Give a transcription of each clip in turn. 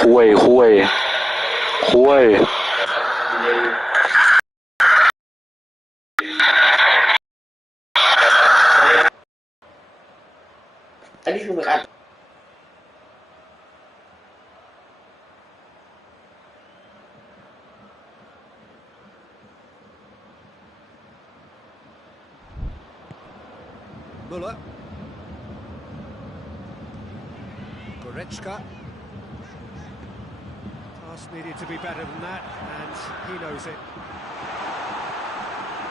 คุยคุยคุยอันนี้คือมึงอัดMuller. Goretzka. Pass needed to be better than that, and he knows it.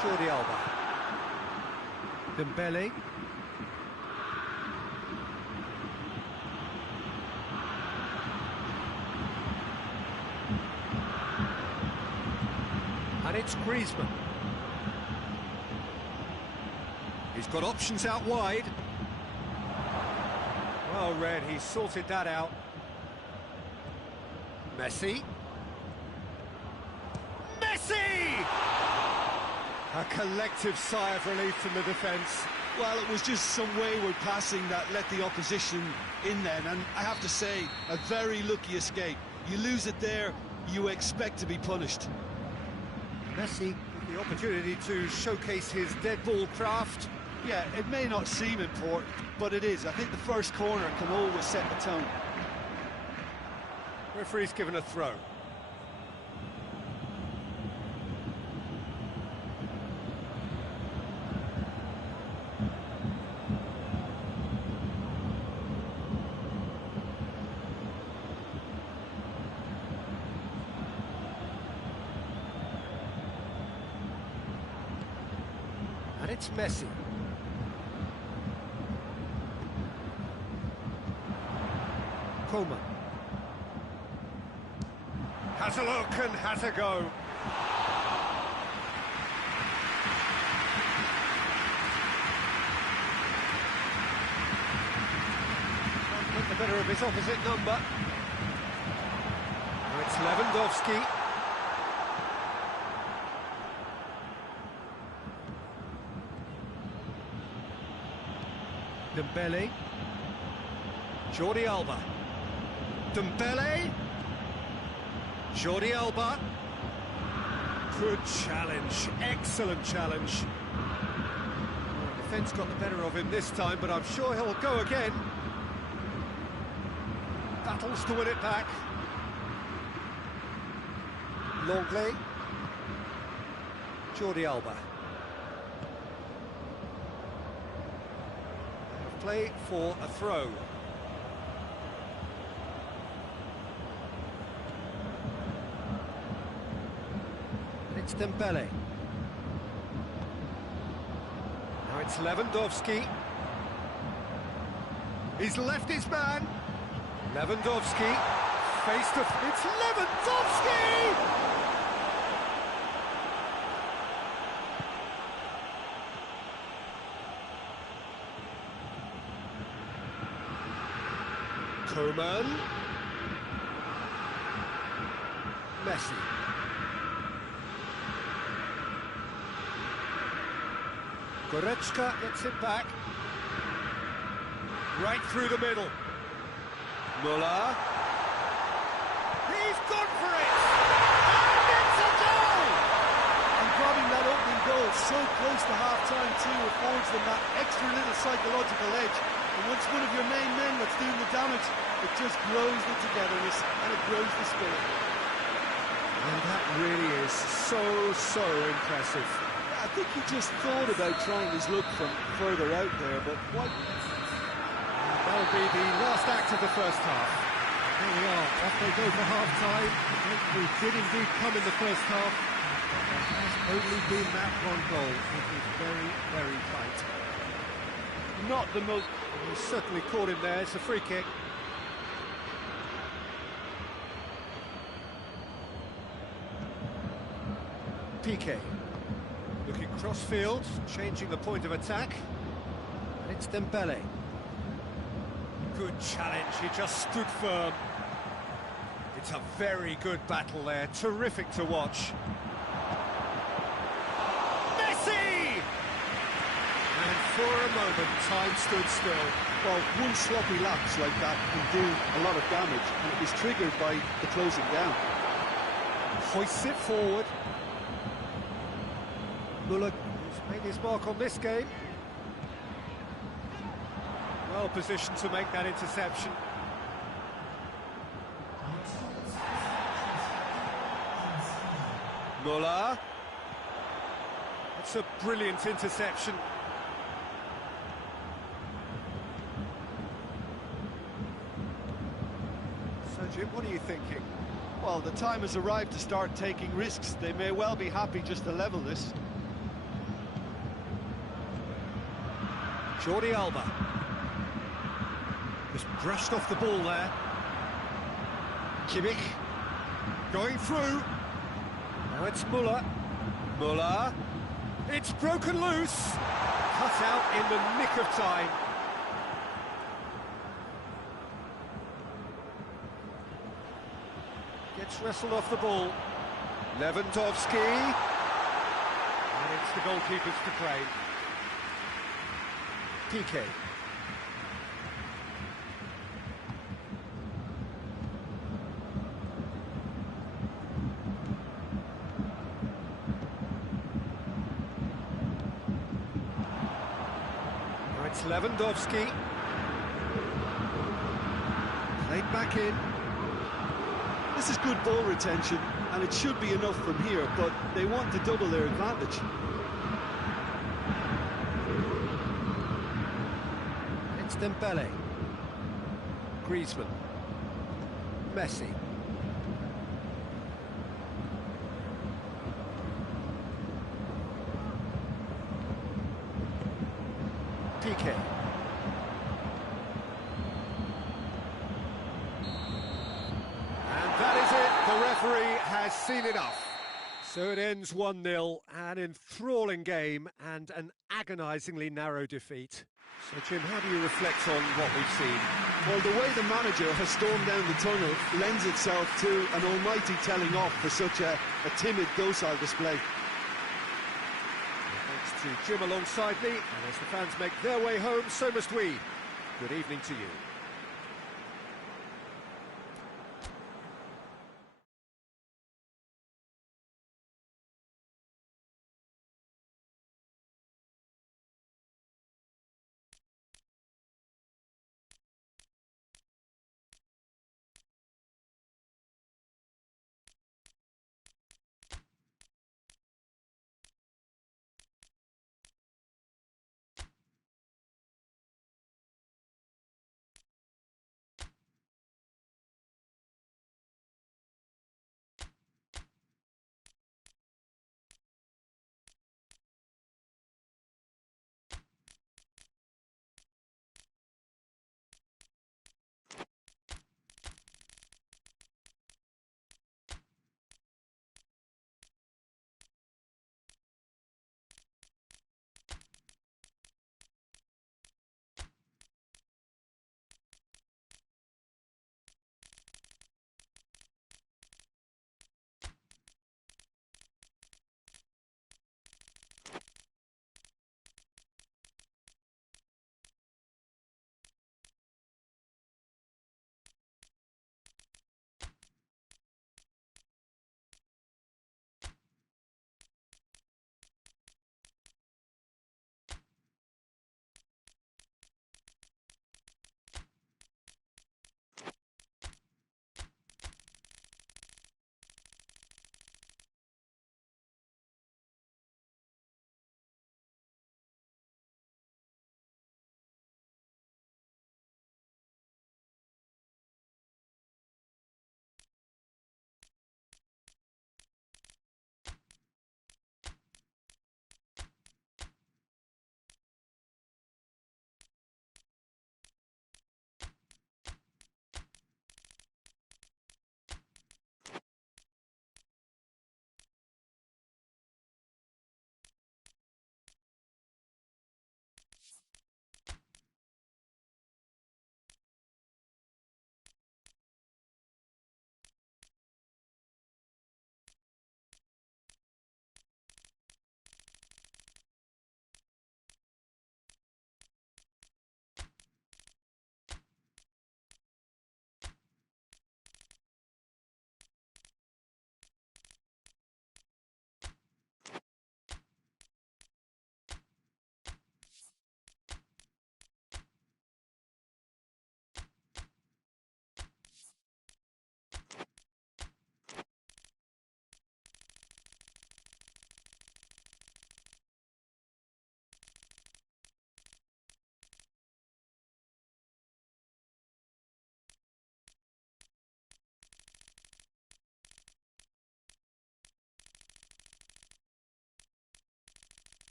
Jordi Alba. Dembele. And it's Griezmann. He's got options out wide. Well read, he sorted that out. Messi. Messi! A collective sigh of relief from the defence. Well, it was just some wayward passing that let the opposition in then, and I have to say, a very lucky escape. You lose it there, you expect to be punished. Messi with the opportunity to showcase his dead ball craft. Yeah, it may not seem important, but it is. I think the first corner can always set the tone. Referee's given a throw. And it's Messi. Coleman. Has a look and has a go. Can't get the better of his opposite number. Now it's Lewandowski. Dembele. Jordi Alba. Dembele. Jordi Alba. Good challenge. Excellent challenge. The defence got the better of him this time, but I'm sure he'll go again. Battles to win it back. Longley. Jordi Alba. Play for a throw. And it's Dembele. Now it's Lewandowski. He's left his man. Lewandowski. Face to... It's Lewandowski! Coleman. Messi. Goretzka gets it back. Right through the middle. Muller. He's gone for it! And it's a goal! And grabbing that opening goal so close to half-time too affords them that extra little psychological edge. And once one of your main men that's doing the damage, it just grows the togetherness and it grows the spirit. And that really is so impressive. I think he just thought about trying his luck from further out there, but what? That'll be the last act of the first half. There we are, off they go for half-time. We did indeed come in the first half. There has only been that one goal. It is very tight. Not the most... He certainly caught him there, it's a free kick. Piqué. Looking cross-field, changing the point of attack. And it's Dembele. Good challenge, he just stood firm. It's a very good battle there, terrific to watch. Messi! And for a moment, time stood still. Well, one sloppy lapse like that can do a lot of damage, and it was triggered by the closing down. Hoists it forward. Muller has made his mark on this game. Well positioned to make that interception. Muller. It's a brilliant interception. So Jim, what are you thinking? Well, the time has arrived to start taking risks. They may well be happy just to level this. Jordi Alba. Just brushed off the ball there. Kimmich. Going through. Now it's Muller. Muller. It's broken loose. Cut out in the nick of time. Gets wrestled off the ball. Lewandowski. And it's the goalkeepers to claim. PK. Now it's Lewandowski. Played back in. This is good ball retention, and it should be enough from here, but they want to double their advantage. It's Dembele. Griezmann. Messi. PK. The referee has seen enough. So it ends 1-0, an enthralling game and an agonisingly narrow defeat. So Jim, how do you reflect on what we've seen? Well, the way the manager has stormed down the tunnel lends itself to an almighty telling off for such a timid, docile display. Thanks to Jim alongside me, and as the fans make their way home, so must we. Good evening to you.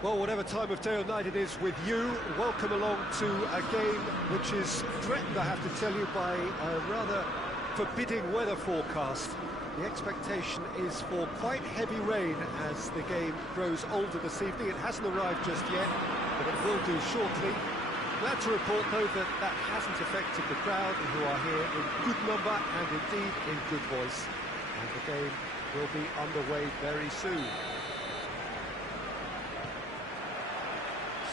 Well, whatever time of day or night it is with you, welcome along to a game which is threatened, I have to tell you, by a rather forbidding weather forecast. The expectation is for quite heavy rain as the game grows older this evening. It hasn't arrived just yet, but it will do shortly. Glad to report, though, that that hasn't affected the crowd, who are here in good number and indeed in good voice. And the game will be underway very soon.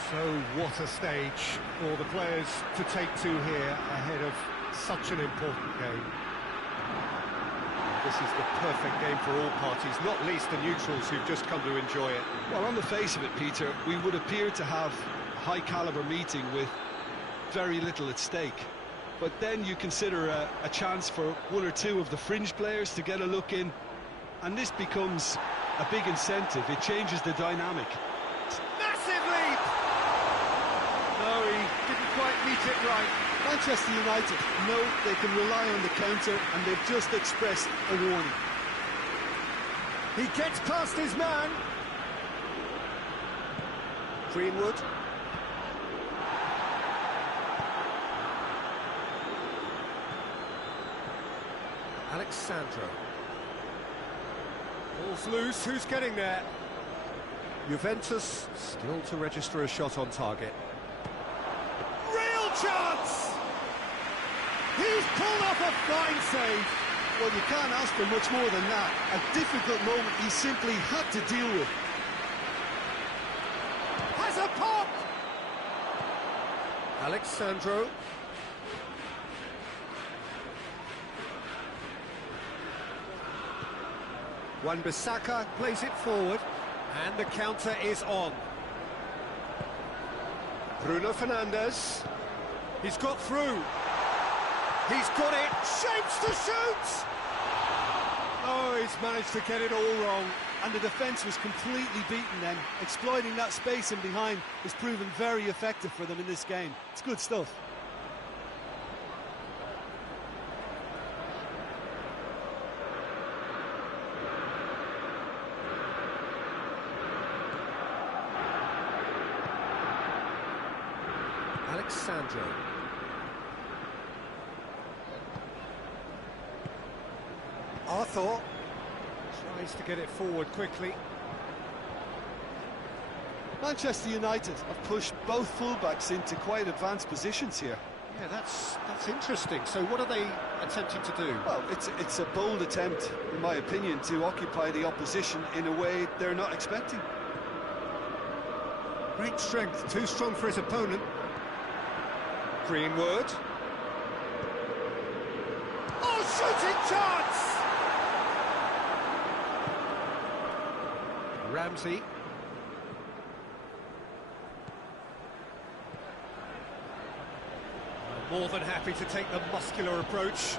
So what a stage for the players to take to here ahead of such an important game. This is the perfect game for all parties, not least the neutrals who've just come to enjoy it. Well, on the face of it, Peter, we would appear to have a high-caliber meeting with very little at stake. But then you consider a chance for one or two of the fringe players to get a look in, and this becomes a big incentive. It changes the dynamic. Massive leap! No, he didn't quite meet it right. Manchester United know they can rely on the counter, and they've just expressed a warning. He gets past his man. Greenwood. Alexandro. Ball's loose, who's getting there? Juventus still to register a shot on target. Real chance! He's pulled off a fine save. Well, you can't ask for much more than that. A difficult moment he simply had to deal with. Has a pop! Alexandro. Wan-Bissaka plays it forward, and the counter is on. Bruno Fernandes. He's got through. He's got it. Shapes to shoot! Oh, he's managed to get it all wrong. And the defence was completely beaten then. Exploiting that space in behind has proven very effective for them in this game. It's good stuff. Alexandro. Arthur tries to get it forward quickly. Manchester United have pushed both fullbacks into quite advanced positions here. Yeah, that's interesting. So what are they attempting to do? Well, it's a bold attempt, in my opinion, to occupy the opposition in a way they're not expecting. Great strength, too strong for his opponent. Greenwood. Oh, shooting chance! Ramsey. More than happy to take the muscular approach.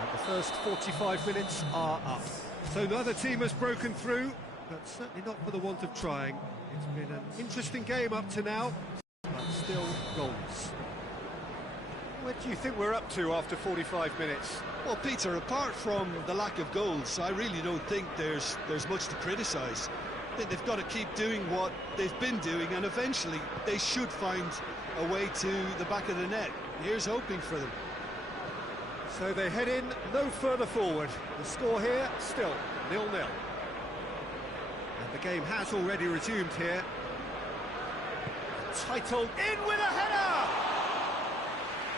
And the first 45 minutes are up. So neither team has broken through, but certainly not for the want of trying. It's been an interesting game up to now, but still goals. What do you think we're up to after 45 minutes? Well, Peter, apart from the lack of goals, I really don't think there's much to criticise. They've got to keep doing what they've been doing, and eventually they should find a way to the back of the net. Here's hoping for them. So they head in no further forward. The score here, still 0-0. And the game has already resumed here. Title in with a header!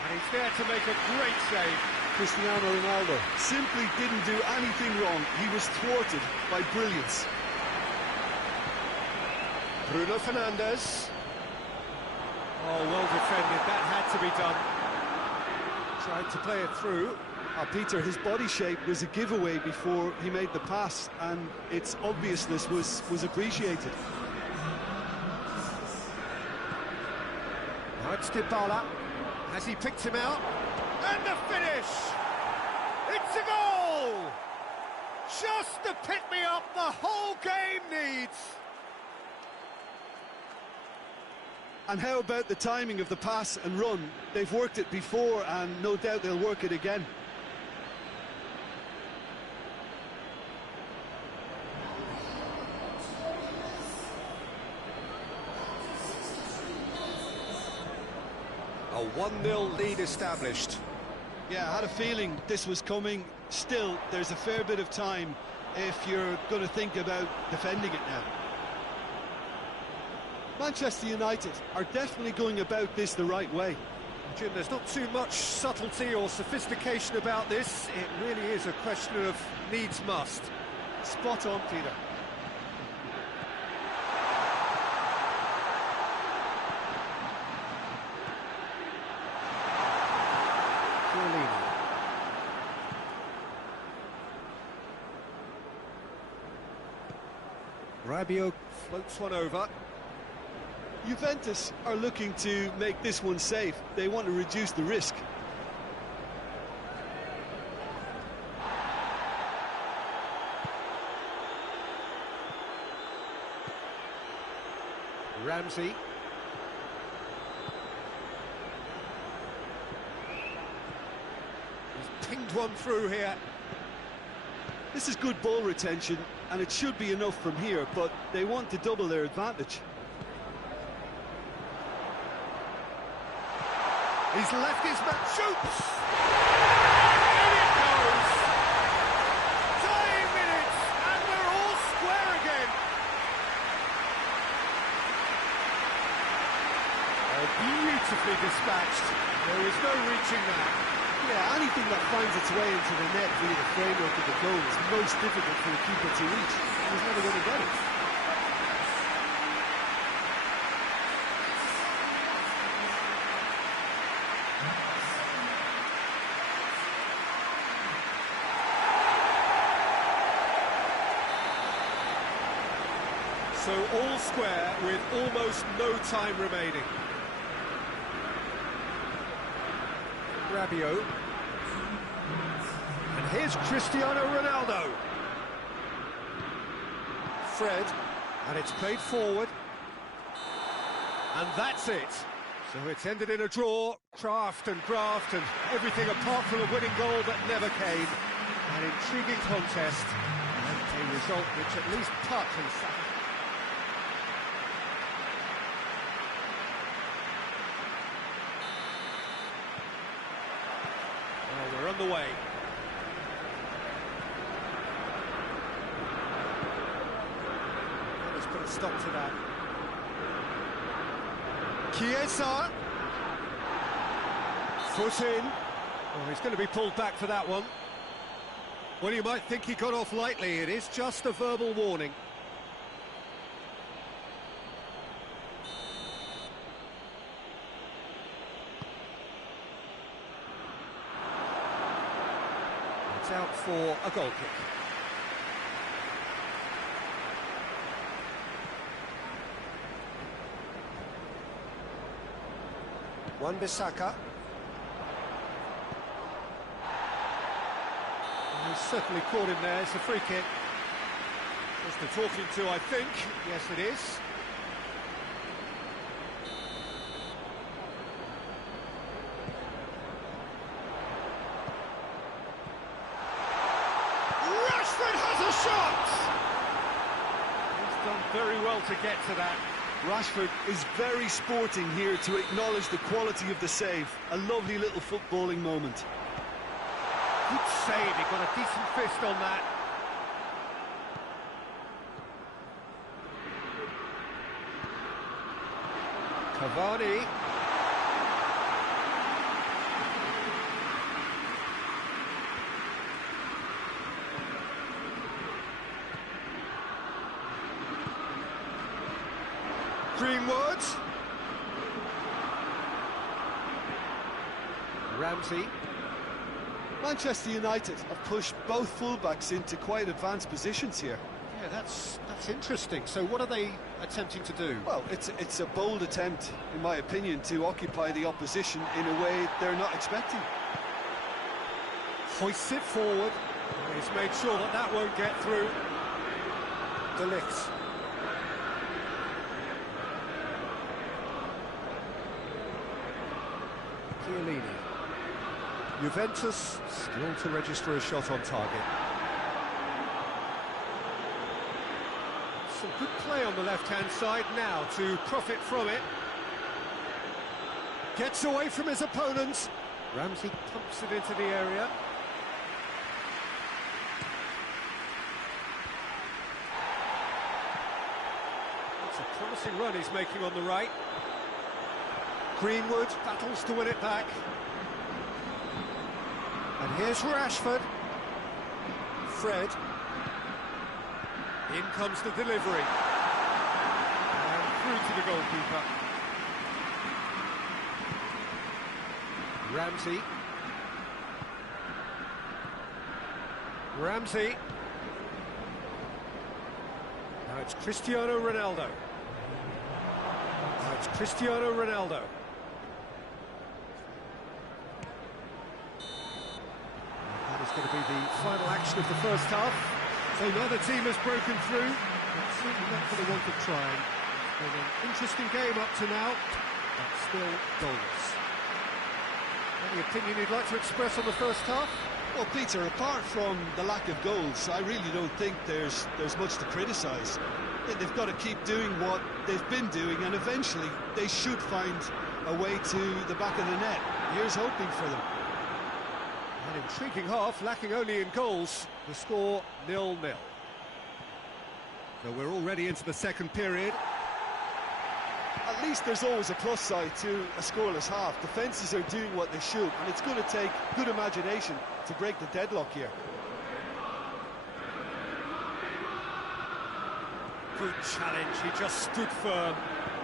And he's there to make a great save. Cristiano Ronaldo simply didn't do anything wrong. He was thwarted by brilliance. Bruno Fernandes. Oh, well defended. That had to be done. Tried to play it through. Peter, his body shape was a giveaway before he made the pass, and its obviousness was appreciated. Now it's Dybala. Has he picked him out? And the finish! It's a goal! Just the pick-me-up the whole game needs! And how about the timing of the pass and run? They've worked it before, and no doubt they'll work it again. A 1-0 lead established. Yeah, I had a feeling this was coming. Still, there's a fair bit of time if you're going to think about defending it now. Manchester United are definitely going about this the right way. Jim, there's not too much subtlety or sophistication about this. It really is a question of needs must. Spot on, Peter. Rabiot floats one over. Juventus are looking to make this one safe. They want to reduce the risk. Ramsey. He's pinged one through here. This is good ball retention, and it should be enough from here, but they want to double their advantage. He's left his man, shoots! In it goes! Dying minutes, and we're all square again! Oh, beautifully dispatched. There is no reaching that. Yeah, anything that finds its way into the net via the framework of the goal is most difficult for the keeper to reach. He's never going to get it. So all square with almost no time remaining. Rabiot. And here's Cristiano Ronaldo. Fred. And it's played forward. And that's it. So it's ended in a draw. Craft and graft and everything apart from a winning goal that never came. An intriguing contest. And a result which at least partly satisfied. We're on the way. Let's put a stop to that. Chiesa. Foot in. Oh, he's going to be pulled back for that one. Well, you might think he got off lightly. It is just a verbal warning. Out for a goal kick. Wan-Bissaka. He's certainly caught him there. It's a free kick. Just the talking to, I think. Yes, it is. Very well to get to that. Rashford is very sporting here to acknowledge the quality of the save. A lovely little footballing moment. Good save, he got a decent fist on that. Cavani. Greenwood. Ramsey. Manchester United have pushed both fullbacks into quite advanced positions here. Yeah, that's interesting. So what are they attempting to do? Well, it's a bold attempt, in my opinion, to occupy the opposition in a way they're not expecting. Hoists it forward. He's made sure that that won't get through. De Ligt. Chiellini. Juventus still to register a shot on target. Some good play on the left-hand side now to profit from it. Gets away from his opponent. Ramsey pumps it into the area. It's a promising run he's making on the right. Greenwood battles to win it back. And here's Rashford. Fred. In comes the delivery. And through to the goalkeeper. Ramsey. Now it's Cristiano Ronaldo. That is going to be the final action of the first half. So neither team has broken through, but certainly not for the want of trying. It's been an interesting game up to now, but still goalless. Any opinion you'd like to express on the first half? Well, Peter, apart from the lack of goals, I really don't think there's much to criticise. They've got to keep doing what they've been doing, and eventually they should find a way to the back of the net. Here's hoping for them. An intriguing half, lacking only in goals. The score 0-0. So we're already into the second period. At least there's always a plus side to a scoreless half. Defences are doing what they should, and it's going to take good imagination to break the deadlock here. Good challenge, he just stood firm.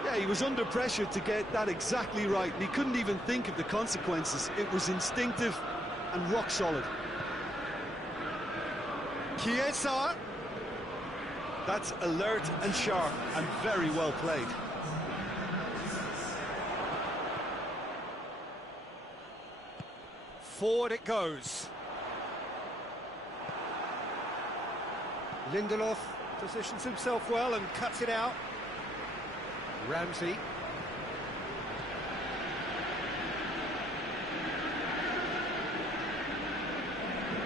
Yeah, he was under pressure to get that exactly right, and he couldn't even think of the consequences. It was instinctive and rock solid. Chiesa. That's alert and sharp and very well played. Forward it goes. Lindelof positions himself well and cuts it out. Ramsey.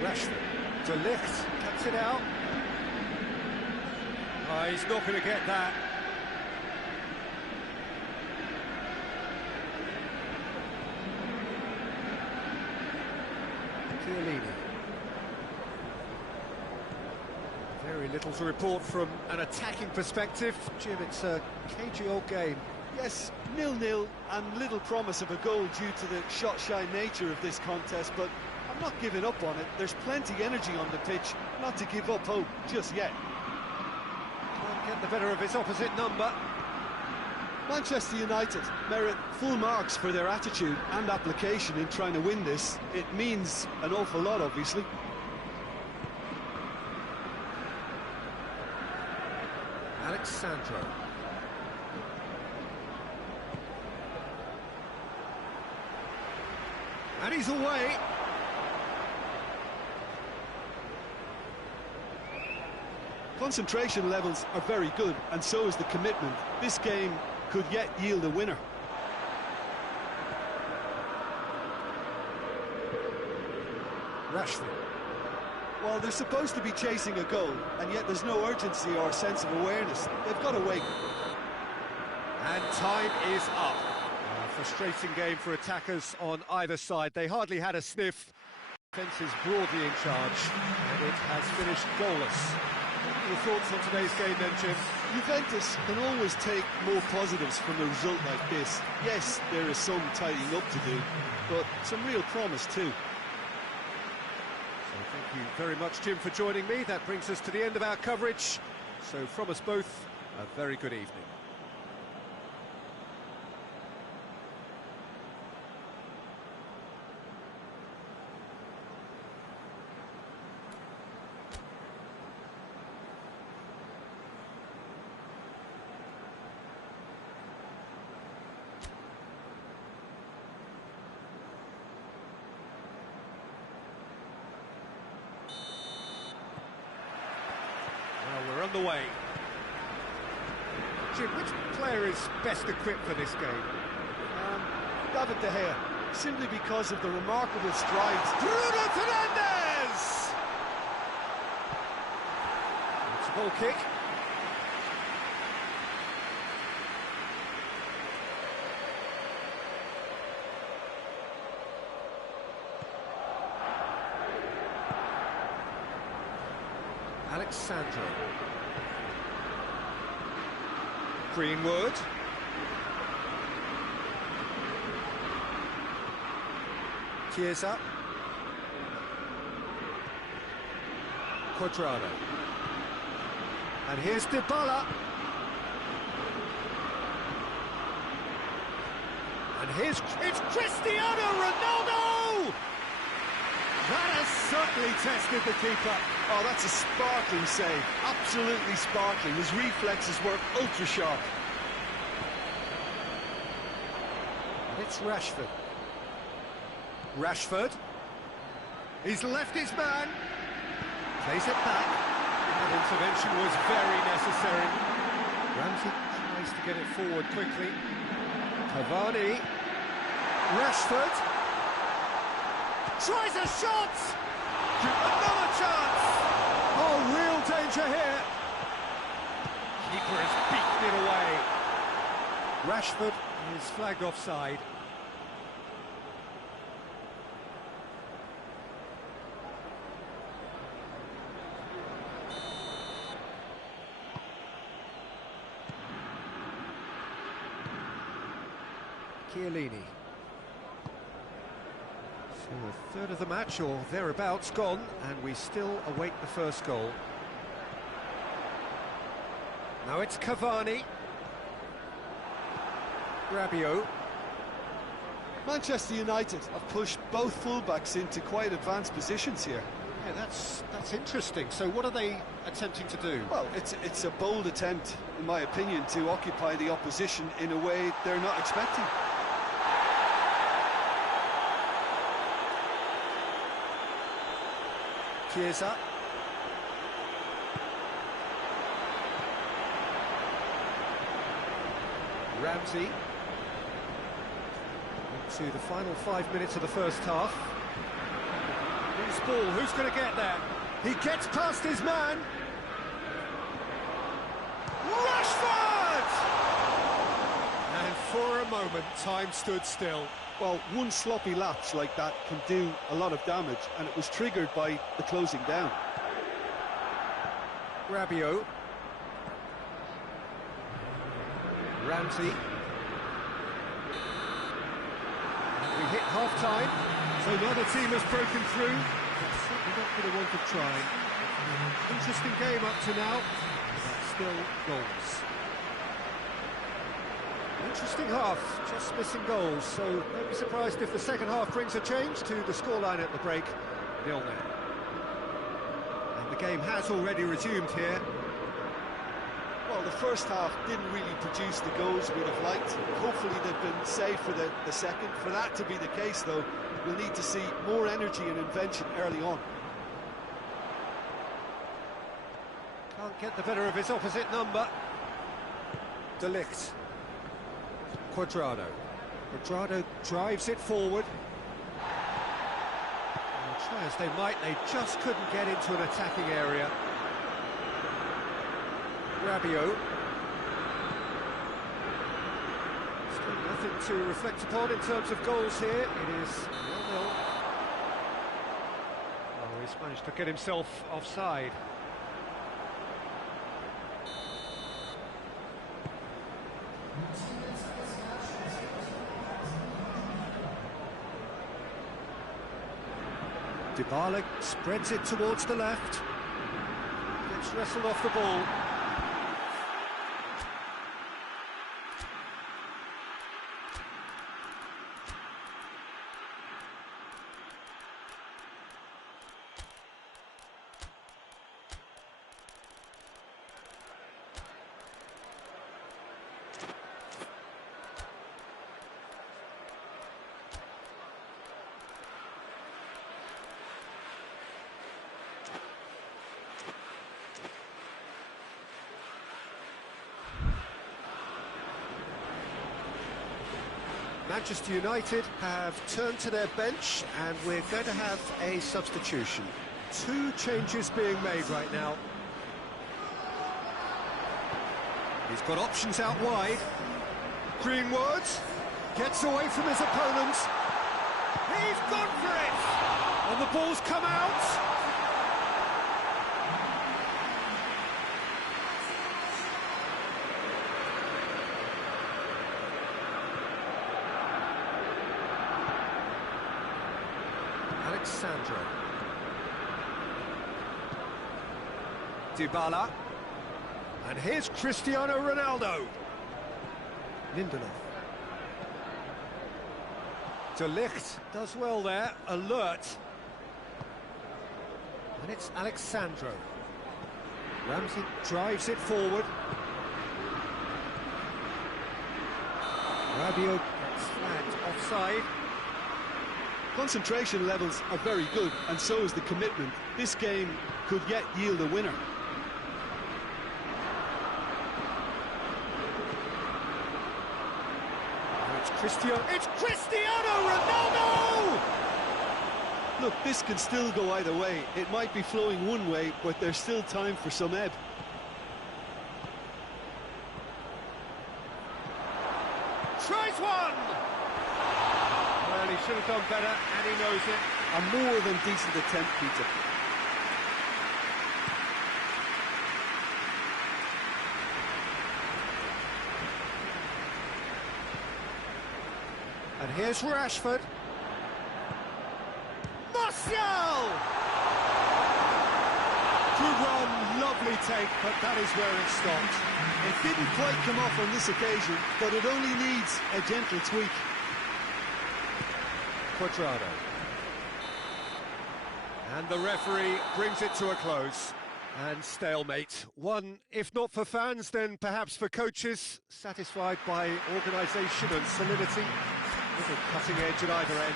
Rashford. De Ligt cuts it out. Oh, he's not going to get that. Chiellini. Very little to report from an attacking perspective. Jim, it's a cagey old game. Yes, 0-0 and little promise of a goal due to the shot-shy nature of this contest, but I'm not giving up on it. There's plenty energy on the pitch, not to give up hope just yet. Can't get the better of his opposite number. Manchester United merit full marks for their attitude and application in trying to win this. It means an awful lot, obviously. Alexandro. And he's away. Concentration levels are very good, and so is the commitment. This game could yet yield a winner. Rashford. Well, they're supposed to be chasing a goal, and yet there's no urgency or sense of awareness. They've got to wait. And time is up. A frustrating game for attackers on either side. They hardly had a sniff. Defence is broadly in charge, and it has finished goalless. What are your thoughts on today's game then, Jim? Juventus can always take more positives from a result like this. Yes, there is some tidying up to do, but some real promise too. So thank you very much, Jim, for joining me. That brings us to the end of our coverage. So from us both, a very good evening. We're on the way. Jim, which player is best equipped for this game? David De Gea, simply because of the remarkable strides. Bruno Fernandes! It's a goal kick. Alexandro. Greenwood. Chiesa. Cuadrado. And here's Dybala. And it's Cristiano Ronaldo! That has certainly tested the keeper. Oh, that's a sparkling save. Absolutely sparkling. His reflexes were ultra sharp. And it's Rashford. Rashford. He's left his man. Plays it back. That intervention was very necessary. Ramsey tries to get it forward quickly. Cavani. Rashford. Tries a shot! Another chance! Oh, real danger here. Keeper has beaten it away. Rashford is flagged offside. Chiellini. So a third of the match, or thereabouts, gone, and we still await the first goal. Now it's Cavani. Rabiot. Manchester United have pushed both fullbacks into quite advanced positions here. Yeah, that's interesting. So what are they attempting to do? Well, it's a bold attempt, in my opinion, to occupy the opposition in a way they're not expecting. Chiesa. Ramsey. Into the final 5 minutes of the first half. Loose ball, who's going to get there? He gets past his man. Rashford! And for a moment, time stood still. Well, one sloppy lapse like that can do a lot of damage, and it was triggered by the closing down. Rabiot. Ramsey. And we hit half-time, so neither team has broken through. It's certainly not for the want of trying. Interesting game up to now, but still goals. Interesting half, just missing goals, so don't be surprised if the second half brings a change to the scoreline at the break, 0-0. And the game has already resumed here. Well, the first half didn't really produce the goals we'd have liked. Hopefully they've been saved for the second. For that to be the case, though, we'll need to see more energy and invention early on. Can't get the better of his opposite number. De Ligt. Cuadrado. Cuadrado drives it forward. And try as they might, they just couldn't get into an attacking area. Rabiot. Still nothing to reflect upon in terms of goals here. It is 0-0. Oh, he's managed to get himself offside. Dybala spreads it towards the left. Gets wrestled off the ball. Manchester United have turned to their bench, and we're going to have a substitution. 2 changes being made right now. He's got options out wide. Greenwood gets away from his opponent. He's gone for it! And the ball's come out. Alexandro. Dybala. And here's Cristiano Ronaldo. Lindelof. De Ligt does well there, alert. And it's Alexandro. Ramsey drives it forward. Rabiot gets flagged offside. Concentration levels are very good, and so is the commitment. This game could yet yield a winner. It's Cristiano Ronaldo! Look, this can still go either way. It might be flowing one way, but there's still time for some ebb. Tries one! Well, he should have done better, and he knows it. A more than decent attempt, Peter. And here's Rashford. Martial! Good run, lovely take, but that is where it stopped. It didn't quite come off on this occasion, but it only needs a gentle tweak. Cuadrado. And the referee brings it to a close. And stalemate. One, if not for fans, then perhaps for coaches, satisfied by organisation and solidity. Little cutting edge at either end.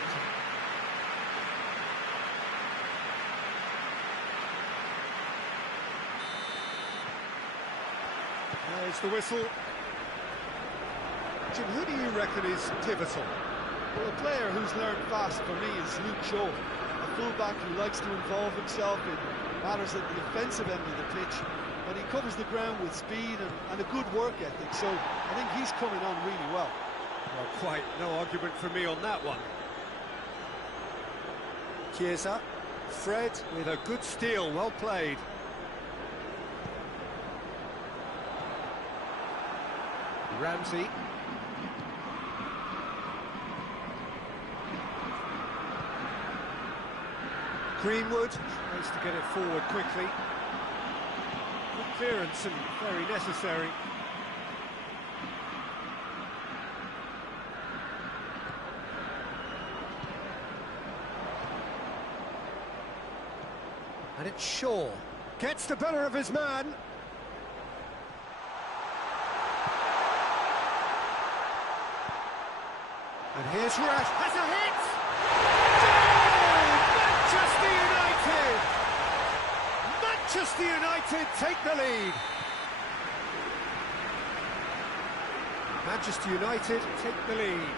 There's the whistle. Jim, who do you reckon is pivotal? Well, a player who's learned fast for me is Luke Shaw, a fullback who likes to involve himself in matters at the offensive end of the pitch, and he covers the ground with speed and a good work ethic, so I think he's coming on really well. Well, quite no argument for me on that one. Chiesa, Fred with a good steal, well played. Ramsey. Greenwood tries to get it forward quickly. Good clearance and very necessary. And it's Shaw. Gets the better of his man. And here's Rash. Has a hit! Manchester United! Manchester United take the lead. Manchester United take the lead.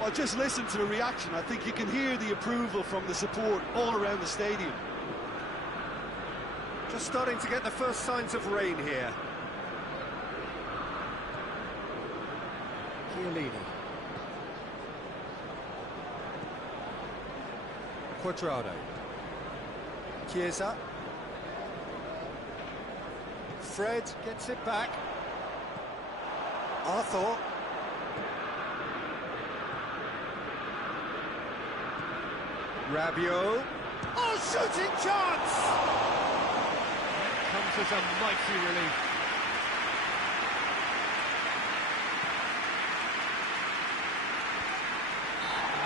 Well, just listen to the reaction. I think you can hear the approval from the support all around the stadium. Just starting to get the first signs of rain here. Chiellini. Cuadrado. Chiesa. Fred gets it back. Arthur. Rabiot. Oh, shooting chance! Comes as a mighty relief.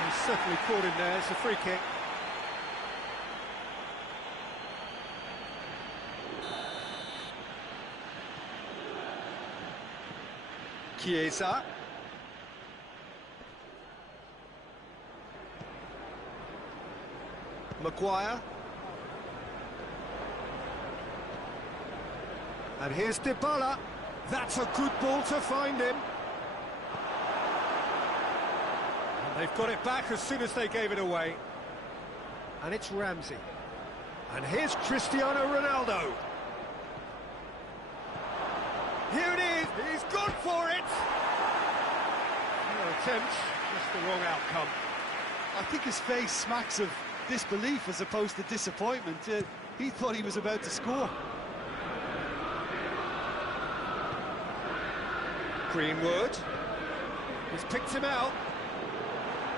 He's certainly caught him there. It's a free kick. Chiesa. Maguire. And here's Dybala. That's a good ball to find him. And they've got it back as soon as they gave it away. And it's Ramsey. And here's Cristiano Ronaldo. Here it is. He's gone for it. No attempt, just the wrong outcome. I think his face smacks of disbelief as opposed to disappointment. He thought he was about to score. Greenwood. He's picked him out.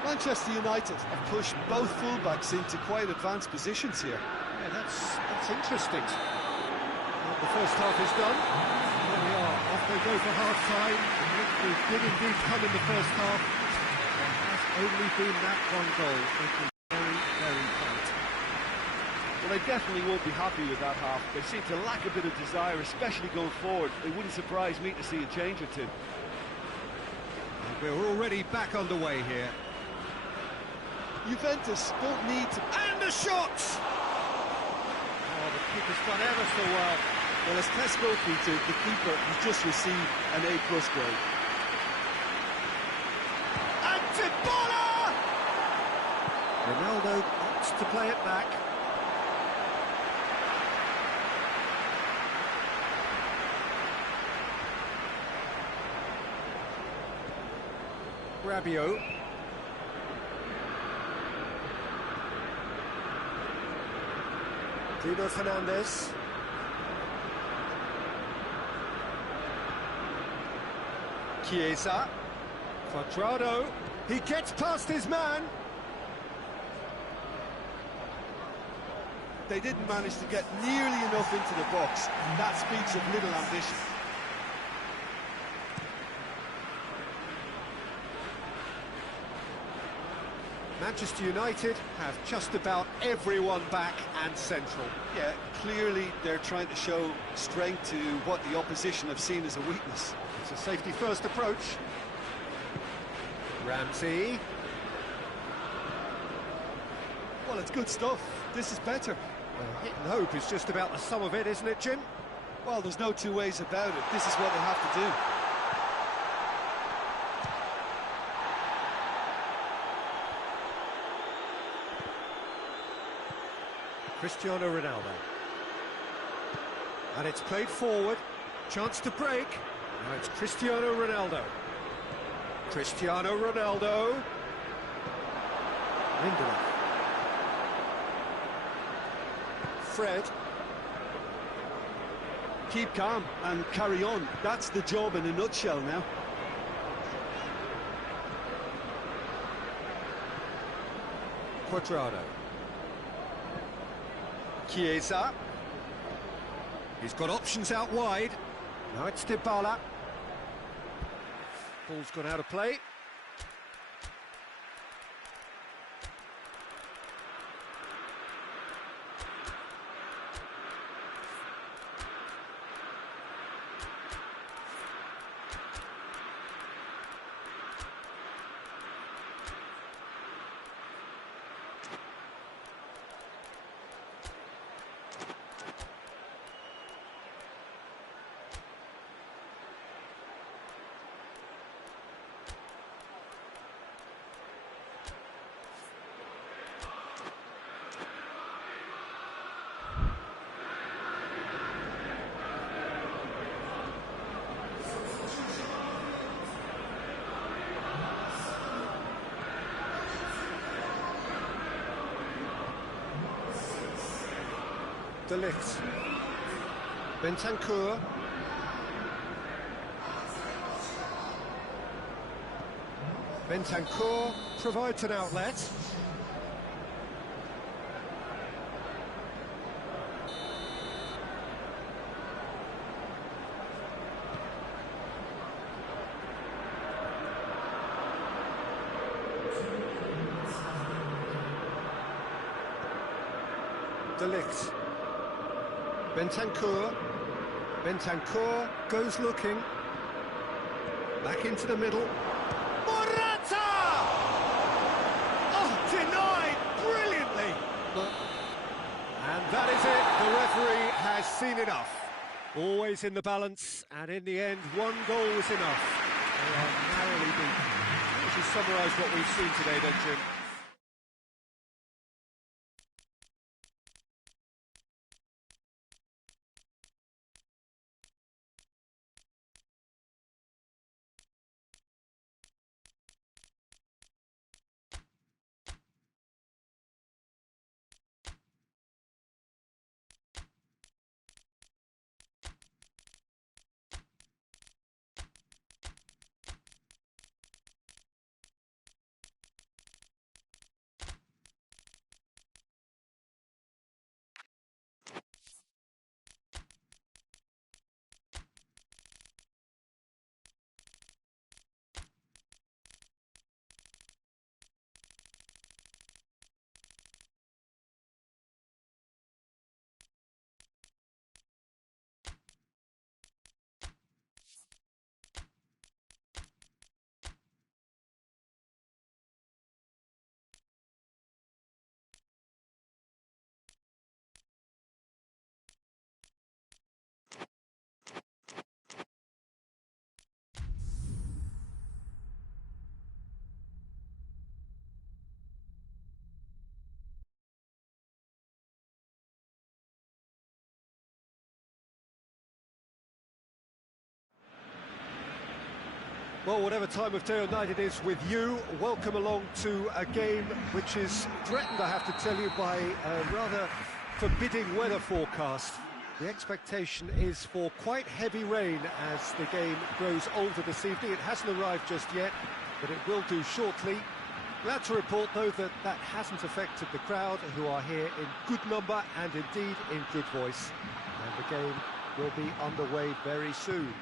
Manchester United have pushed both fullbacks into quite advanced positions here. Yeah, that's interesting. Well, the first half is done. There we are. Off they go for half-time. We did indeed come in the first half. There has only been that one goal. It was very, very tight. Well, they definitely won't be happy with that half. They seem to lack a bit of desire, especially going forward. It wouldn't surprise me to see a change or two. And we're already back underway here. Juventus don't need to... And a shot! Oh, the keeper's done ever so well. Well, as test goalkeeper, the keeper has just received an A+ grade. And Dybala! Ronaldo opts to play it back. Rabiot. Bruno Fernandes. Chiesa. Quadrado. He gets past his man. They didn't manage to get nearly enough into the box. That speaks of little ambition. Manchester United have just about everyone back and central. Yeah, clearly they're trying to show strength to what the opposition have seen as a weakness. It's a safety-first approach. Ramsey. Well, it's good stuff. This is better. Well, hit and hope is just about the sum of it, isn't it, Jim? Well, there's no two ways about it. This is what they have to do. Cristiano Ronaldo. And it's played forward. Chance to break. Now it's Cristiano Ronaldo. Cristiano Ronaldo. Lindelof. Fred. Keep calm and carry on. That's the job in a nutshell now. Quadrado. Chiesa. He's got options out wide. Now it's Dybala. Ball's gone out of play. De Ligt. Bentancur. Bentancur provides an outlet. De Ligt. Bentancur. Bentancur goes looking. Back into the middle. Morata! Oh, denied brilliantly. And that is it. The referee has seen enough. Always in the balance, and in the end, one goal was enough. They are narrowly beaten. How would you summarise what we've seen today, then, Jim? Well, whatever time of day or night it is with you, welcome along to a game which is threatened, I have to tell you, by a rather forbidding weather forecast. The expectation is for quite heavy rain as the game grows older this evening. It hasn't arrived just yet, but it will do shortly. Glad to report, though, that that hasn't affected the crowd, who are here in good number and indeed in good voice. And the game will be underway very soon.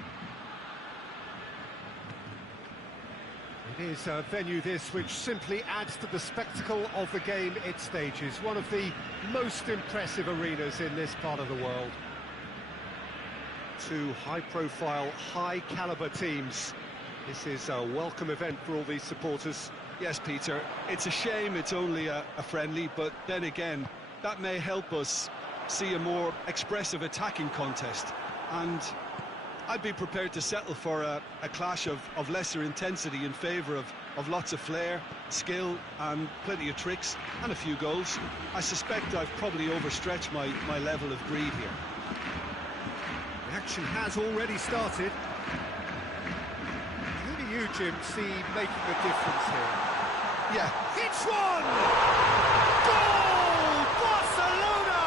It is a venue this which simply adds to the spectacle of the game it stages. One of the most impressive arenas in this part of the world. Two high-profile, high-caliber teams. This is a welcome event for all these supporters. Yes, Peter, it's a shame it's only a friendly, but then again, that may help us see a more expressive attacking contest. And I'd be prepared to settle for a clash of lesser intensity in favour of lots of flair, skill and plenty of tricks and a few goals. I suspect I've probably overstretched my level of greed here. The action has already started. Who do you, Jim, see making a difference here? Yeah. It's one! Goal! Barcelona!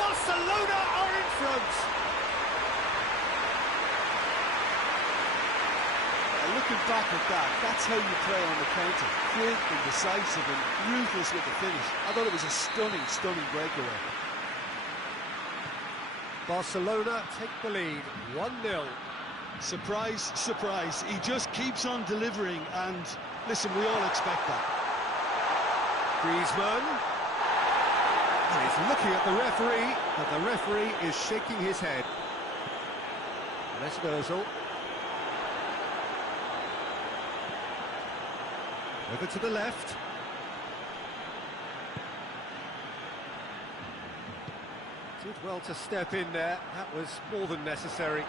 Barcelona are in front! Looking back at that, that's how you play on the counter. Quick and decisive and ruthless with the finish. I thought it was a stunning breakaway. Barcelona take the lead, 1-0. Surprise, surprise. He just keeps on delivering and, listen, we all expect that. Griezmann. And he's looking at the referee, but the referee is shaking his head. Mesut Ozil. Over to the left. Did well to step in there. That was more than necessary.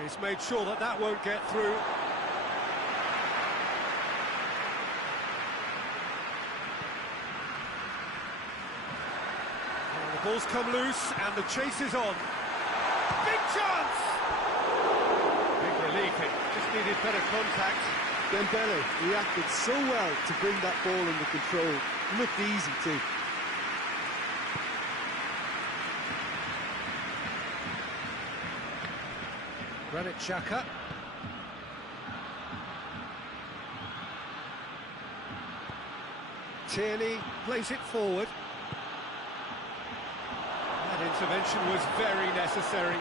He's made sure that that won't get through. And the ball's come loose and the chase is on. Big chance! Big relief, it just needed better contact. Dembele reacted so well to bring that ball under control. Looked easy too. Granit Xhaka. Tierney plays it forward. That intervention was very necessary.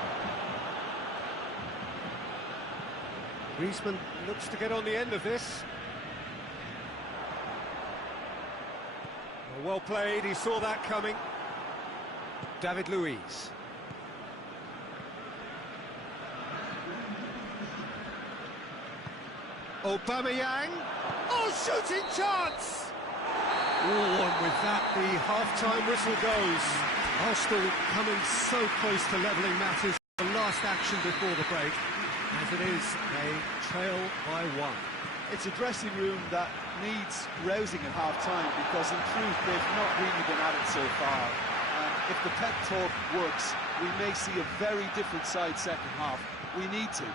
Griezmann looks to get on the end of this. Well played, he saw that coming. David Luiz. Aubameyang. Oh, shooting chance! Oh, and with that, the half-time whistle goes. Arsenal coming so close to levelling matters. The last action before the break. As it is, they trail by 1. It's a dressing room that needs rousing at half-time because, in truth, they've not really been at it so far. If the pep talk works, we may see a very different side second half. We need to.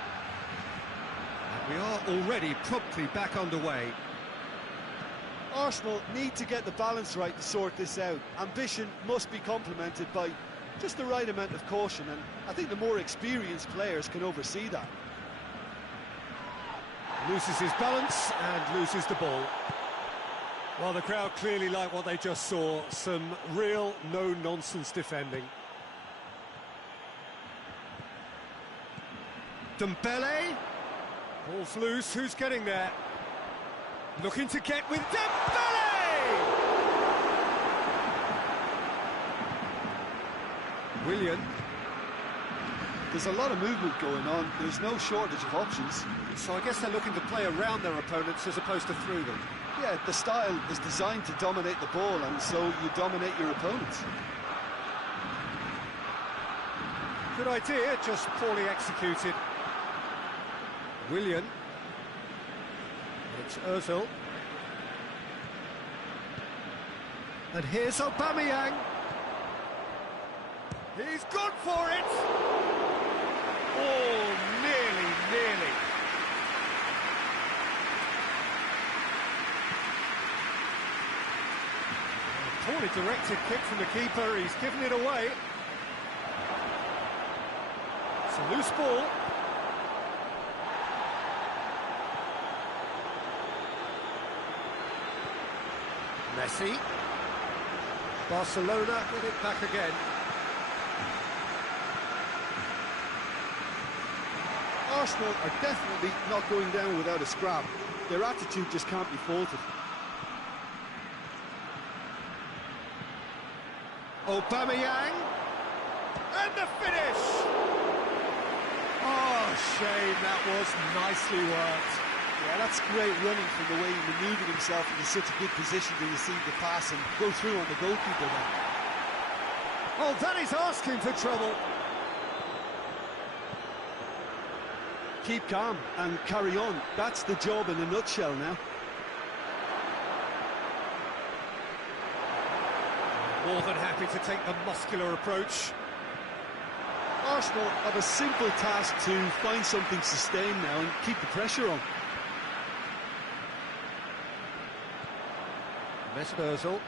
We are already promptly back underway. Arsenal need to get the balance right to sort this out. Ambition must be complemented by just the right amount of caution, and I think the more experienced players can oversee that. Loses his balance and loses the ball. Well, the crowd clearly like what they just saw. Some real no-nonsense defending. Dembele. Ball's loose, who's getting there? Looking to get with Dembele! Willian. There's a lot of movement going on, there's no shortage of options. So I guess they're looking to play around their opponents as opposed to through them. Yeah, the style is designed to dominate the ball, and so you dominate your opponents. Good idea, just poorly executed. Willian. It's Ozil. And here's Aubameyang. He's gone for it! Oh, nearly, nearly. A poorly directed kick from the keeper, he's given it away. It's a loose ball. Messi. Barcelona get it back again. Arsenal are definitely not going down without a scrap. Their attitude just can't be faulted. Aubameyang. And the finish! Oh, shame, that was nicely worked. Yeah, that's great running from the way he manoeuvred himself into such a good position to receive the pass and go through on the goalkeeper then. Oh, that is asking for trouble. Keep calm and carry on. That's the job in a nutshell now. More than happy to take the muscular approach. Arsenal have a simple task to find something sustained now and keep the pressure on. Mesut Ozil.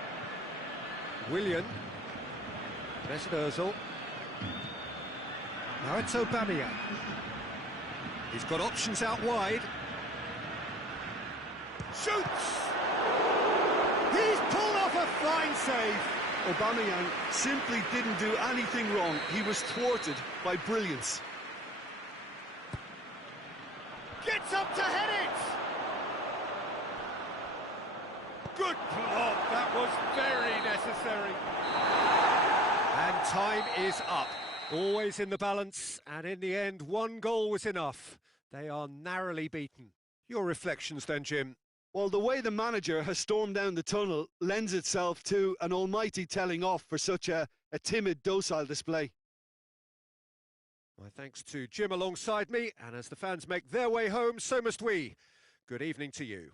Willian. Mesut Ozil. Now it's Aubameyang. He's got options out wide. Shoots! He's pulled off a fine save. Aubameyang simply didn't do anything wrong. He was thwarted by brilliance. Gets up to head it! Good block, that was very necessary. And time is up. Always in the balance, and in the end, one goal was enough. They are narrowly beaten. Your reflections then, Jim? Well, the way the manager has stormed down the tunnel lends itself to an almighty telling off for such a timid, docile display. My thanks to Jim alongside me, and as the fans make their way home, so must we. Good evening to you.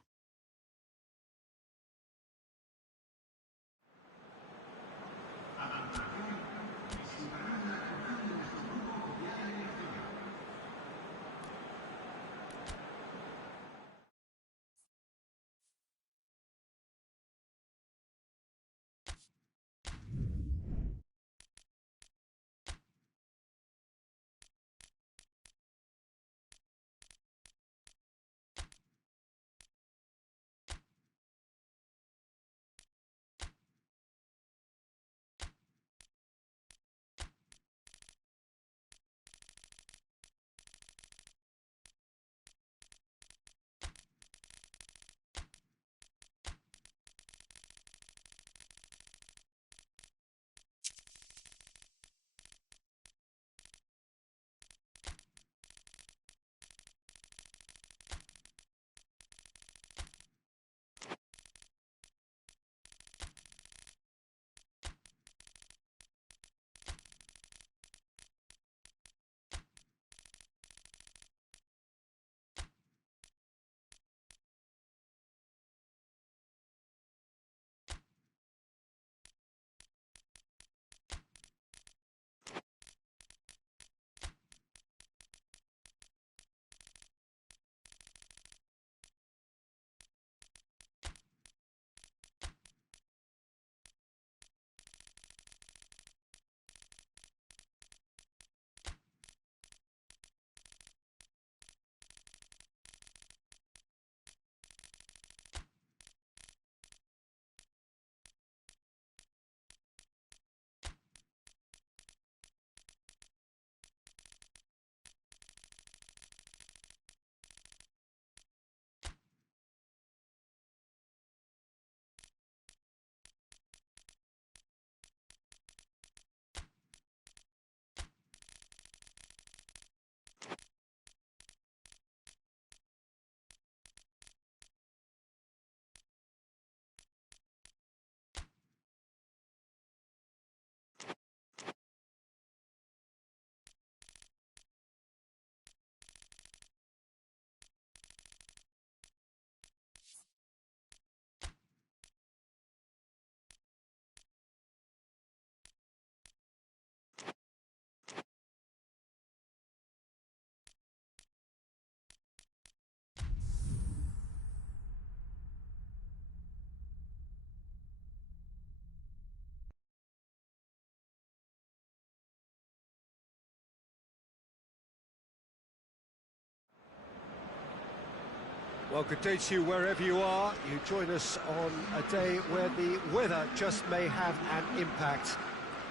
Well, good day to you wherever you are. You join us on a day where the weather just may have an impact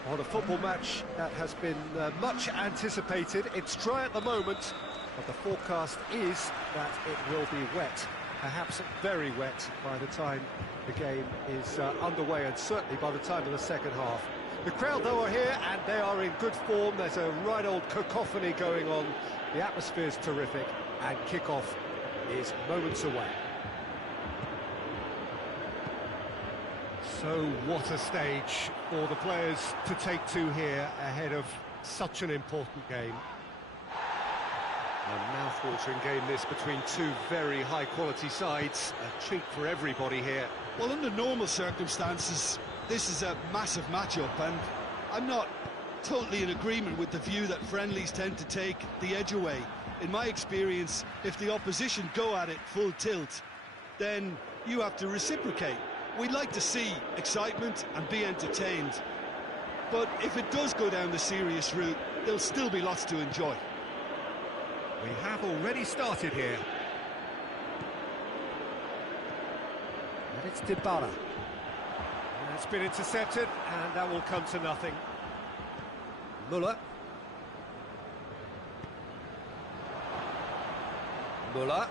on a football match that has been much anticipated. It's dry at the moment, but the forecast is that it will be wet, perhaps very wet by the time the game is underway, and certainly by the time of the second half. The crowd, though, are here, and they are in good form. There's a right old cacophony going on. The atmosphere's terrific, and kick-off is moments away. So what a stage for the players to take to here ahead of such an important game. A mouth-watering game this between two very high-quality sides. A treat for everybody here. Well, under normal circumstances, this is a massive matchup, and I'm not totally in agreement with the view that friendlies tend to take the edge away. In my experience, if the opposition go at it full tilt, then you have to reciprocate. We'd like to see excitement and be entertained, but if it does go down the serious route, there'll still be lots to enjoy. We have already started here. And it's Dybala. And it's been intercepted, and that will come to nothing. Müller. Müller.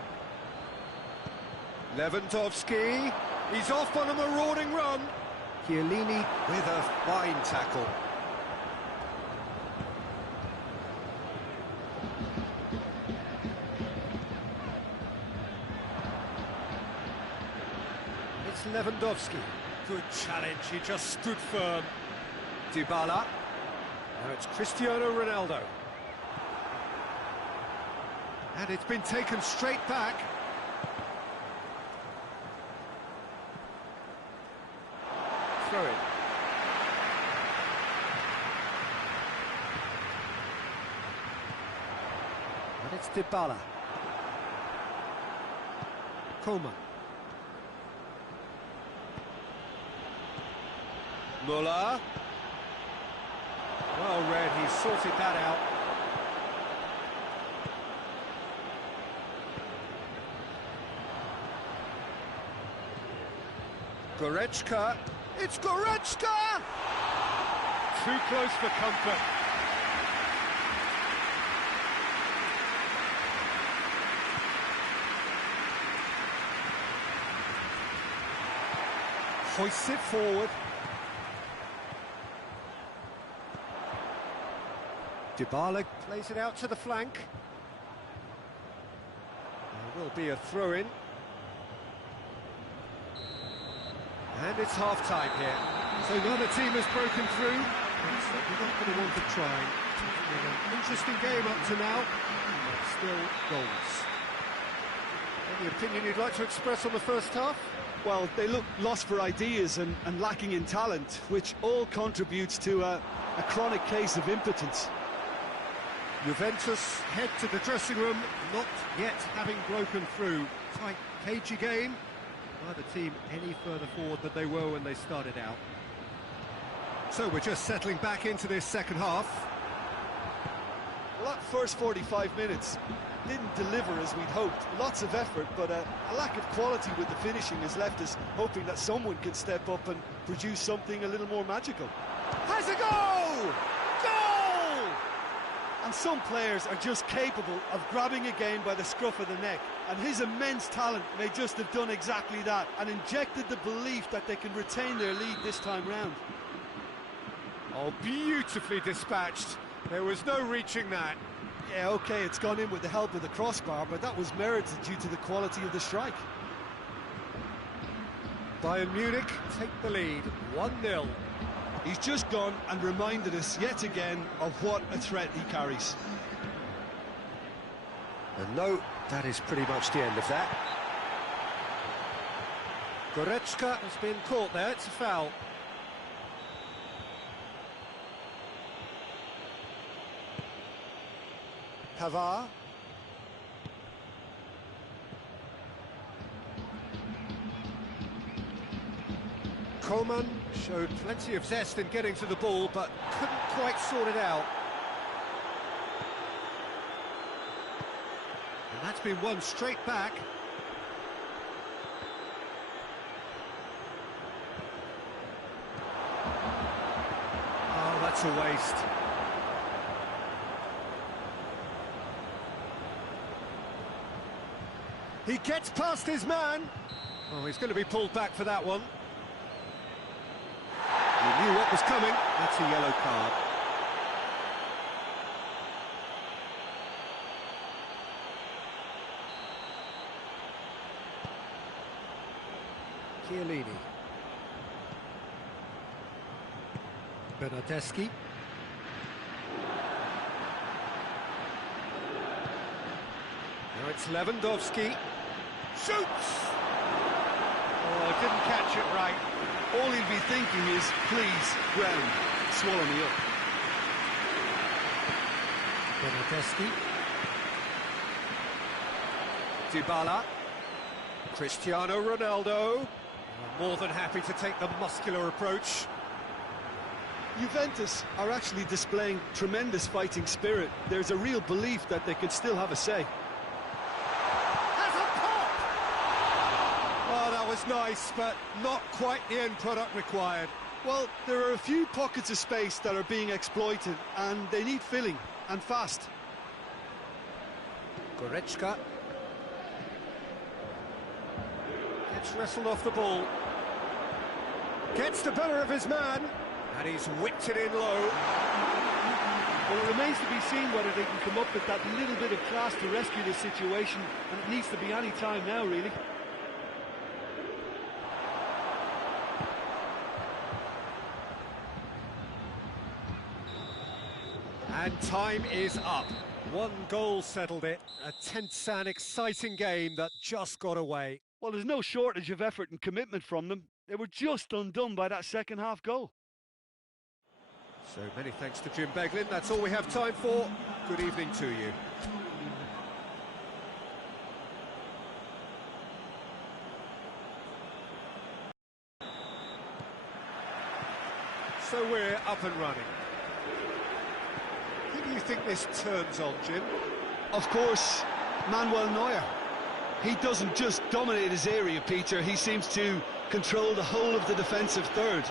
Lewandowski. He's off on a marauding run. Chiellini with a fine tackle. It's Lewandowski. Good challenge, he just stood firm. Dybala. Now it's Cristiano Ronaldo. And it's been taken straight back. Throw it. And it's Dybala. Coman. Müller. Well read, he's sorted that out. Goretzka. It's Goretzka! Too close for comfort. Hoists it forward. Dybala plays it out to the flank. There will be a throw-in. And it's half-time here. So neither team has broken through. It's certainly not going to want to try. It's been an interesting game up to now, but still goals. Any opinion you'd like to express on the first half? Well, they look lost for ideas and lacking in talent, which all contributes to a chronic case of impotence. Juventus head to the dressing room, not yet having broken through. Tight, cagey game. Neither team any further forward than they were when they started out. So we're just settling back into this second half. Well, that first 45 minutes didn't deliver as we'd hoped. Lots of effort, but a lack of quality with the finishing has left us hoping that someone can step up and produce something a little more magical. Has a goal! Goal! And some players are just capable of grabbing a game by the scruff of the neck, and his immense talent may just have done exactly that and injected the belief that they can retain their lead this time round. Oh, beautifully dispatched. There was no reaching that. Yeah, OK, it's gone in with the help of the crossbar, but that was merited due to the quality of the strike. Bayern Munich take the lead, 1-0. He's just gone and reminded us yet again of what a threat he carries. And no, that is pretty much the end of that. Goretzka has been caught there, it's a foul. Pavard. Coman showed plenty of zest in getting to the ball, but couldn't quite sort it out. And that's been won straight back. What a waste. He gets past his man. Oh, he's going to be pulled back for that one. He knew what was coming. That's a yellow card. Chiellini. Bernardeschi. Now it's Lewandowski. Shoots! Oh, didn't catch it right. All he'd be thinking is, please, ground, swallow me up. Bernardeschi. Dybala. Cristiano Ronaldo. More than happy to take the muscular approach. Juventus are actually displaying tremendous fighting spirit. There's a real belief that they can still have a say. Has a pop! Oh, that was nice, but not quite the end product required. Well, there are a few pockets of space that are being exploited, and they need filling, and fast. Goretzka. Gets wrestled off the ball. Gets the better of his man. And he's whipped it in low. Well, it remains to be seen whether they can come up with that little bit of class to rescue this situation, and it needs to be any time now, really. And time is up. One goal settled it. A tense and exciting game that just got away. Well, there's no shortage of effort and commitment from them. They were just undone by that second half goal. So many thanks to Jim Beglin. That's all we have time for. Good evening to you. So we're up and running. Who do you think this turns on, Jim? Of course, Manuel Neuer. He doesn't just dominate his area, Peter. He seems to control the whole of the defensive third.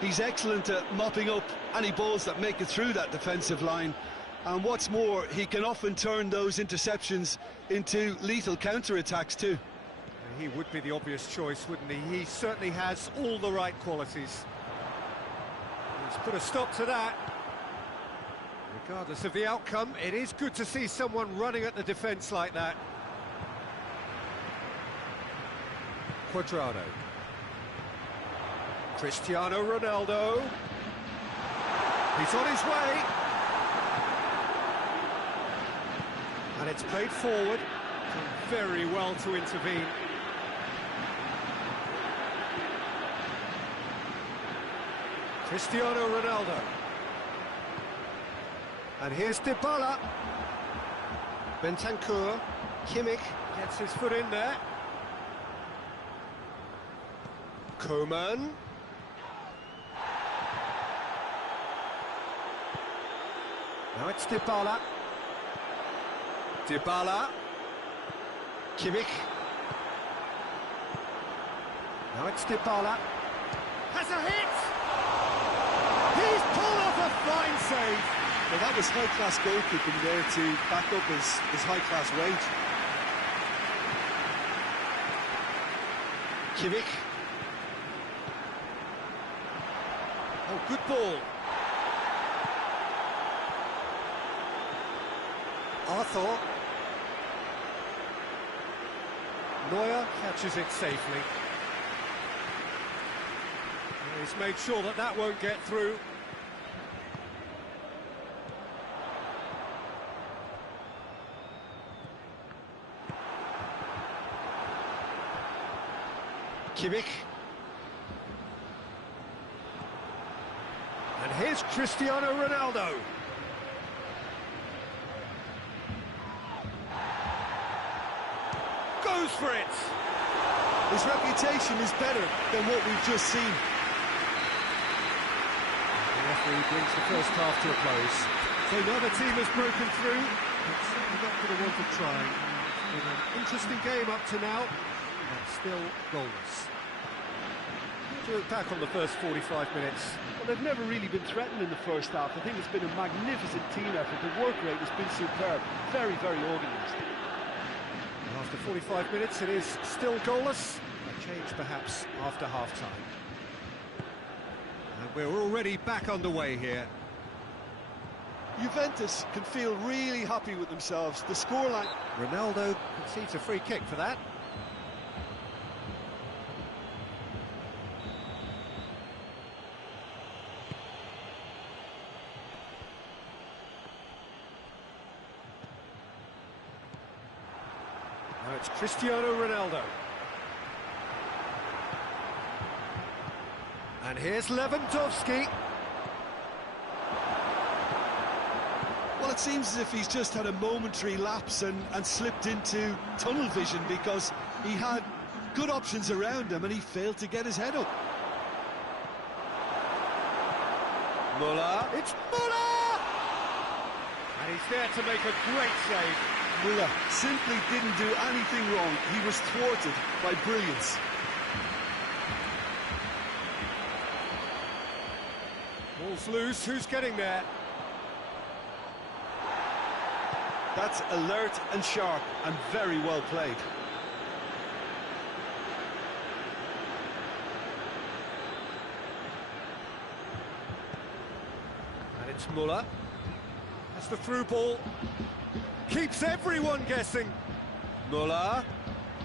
He's excellent at mopping up any balls that make it through that defensive line. And what's more, he can often turn those interceptions into lethal counter-attacks too. He would be the obvious choice, wouldn't he? He certainly has all the right qualities. Let's put a stop to that. Regardless of the outcome, it is good to see someone running at the defence like that. Cuadrado. Cristiano Ronaldo. He's on his way. And it's played forward. Done very well to intervene. Cristiano Ronaldo. And here's Dybala. Bentancur. Kimmich gets his foot in there. Coman. Now it's Dybala. Dybala. Kimmich. Now it's Dybala. Has a hit! He's pulled off a fine save. Well, that was high-class goalkeeping there to back up his high-class range. Kimmich. Oh, good ball. Arthur. Neuer catches it safely. He's made sure that that won't get through. Kimmich. And here's Cristiano Ronaldo. Goes for it! His reputation is better than what we've just seen. The referee brings the first half to a close. So neither team has broken through. It's certainly not going to want to try. It's been an interesting game up to now, but still goalless. Here's to look back on the first 45 minutes? Well, they've never really been threatened in the first half. I think it's been a magnificent team effort. The work rate has been superb. Very, very organised. After 45 minutes, it is still goalless. A change, perhaps, after half-time. And we're already back underway here. Juventus can feel really happy with themselves. The scoreline... Ronaldo concedes a free kick for that. Now it's Cristiano Ronaldo. And here's Lewandowski. Well, it seems as if he's just had a momentary lapse and slipped into tunnel vision, because he had good options around him and he failed to get his head up. Muller. It's Muller! And he's there to make a great save. Muller simply didn't do anything wrong. He was thwarted by brilliance. Ball's loose, who's getting there? That's alert and sharp and very well played. And it's Muller. That's the through ball. Keeps everyone guessing. Muller.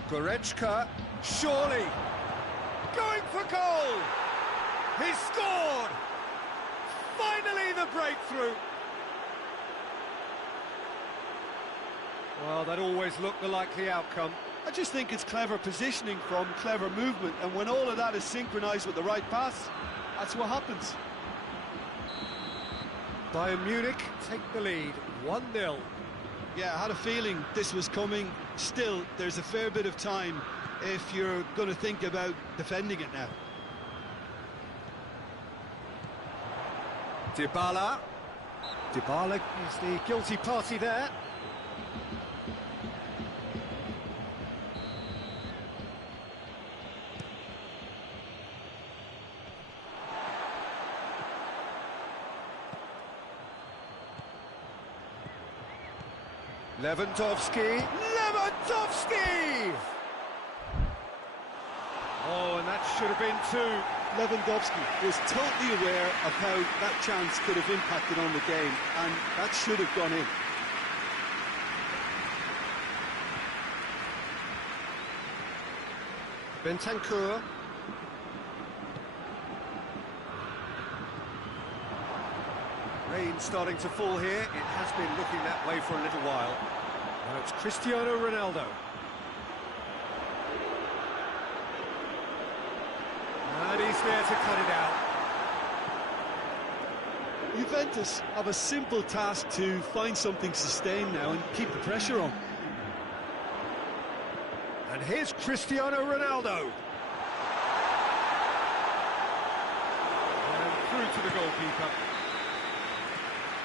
Goretzka. Surely. Going for goal. He's scored. Finally the breakthrough. Well, that always looked the likely outcome. I just think it's clever positioning from clever movement, and when all of that is synchronised with the right pass, that's what happens. Bayern Munich take the lead, 1-0. Yeah, I had a feeling this was coming. Still, there's a fair bit of time if you're going to think about defending it now. Dybala. Dybala is the guilty party there. Lewandowski! Lewandowski! Oh, and that should have been two. Lewandowski was totally aware of how that chance could have impacted on the game, and that should have gone in. Bentancur. Rain starting to fall here. It has been looking that way for a little while. Now it's Cristiano Ronaldo. And he's there to cut it out. Juventus have a simple task to find something sustained now and keep the pressure on. And here's Cristiano Ronaldo. And through to the goalkeeper.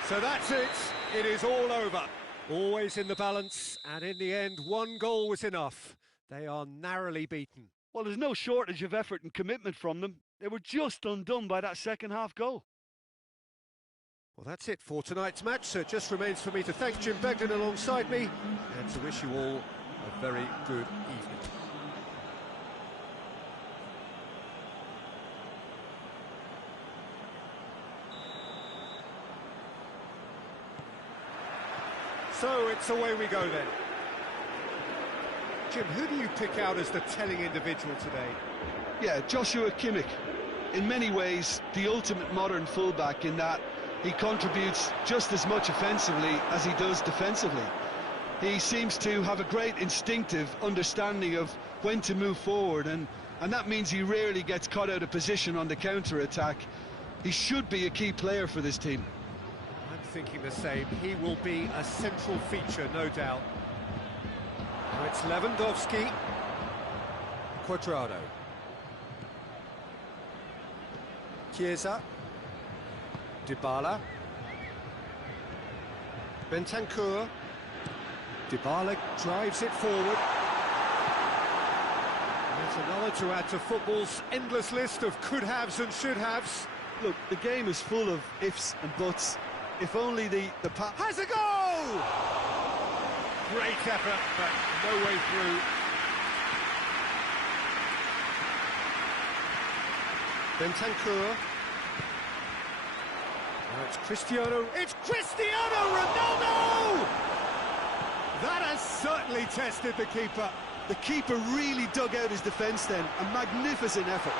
So that's it. It is all over. Always in the balance, and in the end, one goal was enough. They are narrowly beaten. Well, there's no shortage of effort and commitment from them. They were just undone by that second-half goal. Well, that's it for tonight's match, so it just remains for me to thank Jim Begden alongside me, and to wish you all a very good evening. So it's away we go then. Jim, who do you pick out as the telling individual today? Yeah, Joshua Kimmich. In many ways, the ultimate modern fullback, in that he contributes just as much offensively as he does defensively. He seems to have a great instinctive understanding of when to move forward, and that means he rarely gets caught out of position on the counter-attack. He should be a key player for this team. I'm thinking the same. He will be a central feature, no doubt. Now it's Lewandowski. Quadrado. Chiesa. Dybala. Bentancur. Dybala drives it forward. It's another to add to football's endless list of could-haves and should-haves. Look, the game is full of ifs and buts. If only the pass Has a goal! Great effort, but no way through. Bentancur. Now it's Cristiano. It's Cristiano Ronaldo! That has certainly tested the keeper. The keeper really dug out his defence then. A magnificent effort.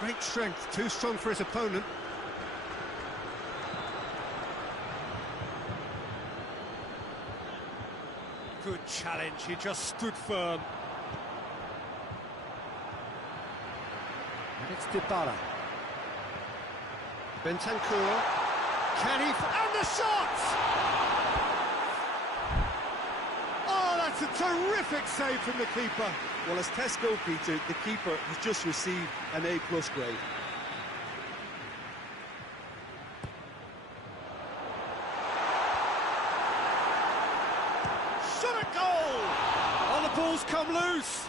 Great strength, too strong for his opponent. Good challenge, he just stood firm. And it's Dybala. Bentancur. Can he... And the shot! Oh, that's a terrific save from the keeper. Well, as tests go, Peter, the keeper has just received an A+ grade. Shot a goal! Oh, the ball's come loose.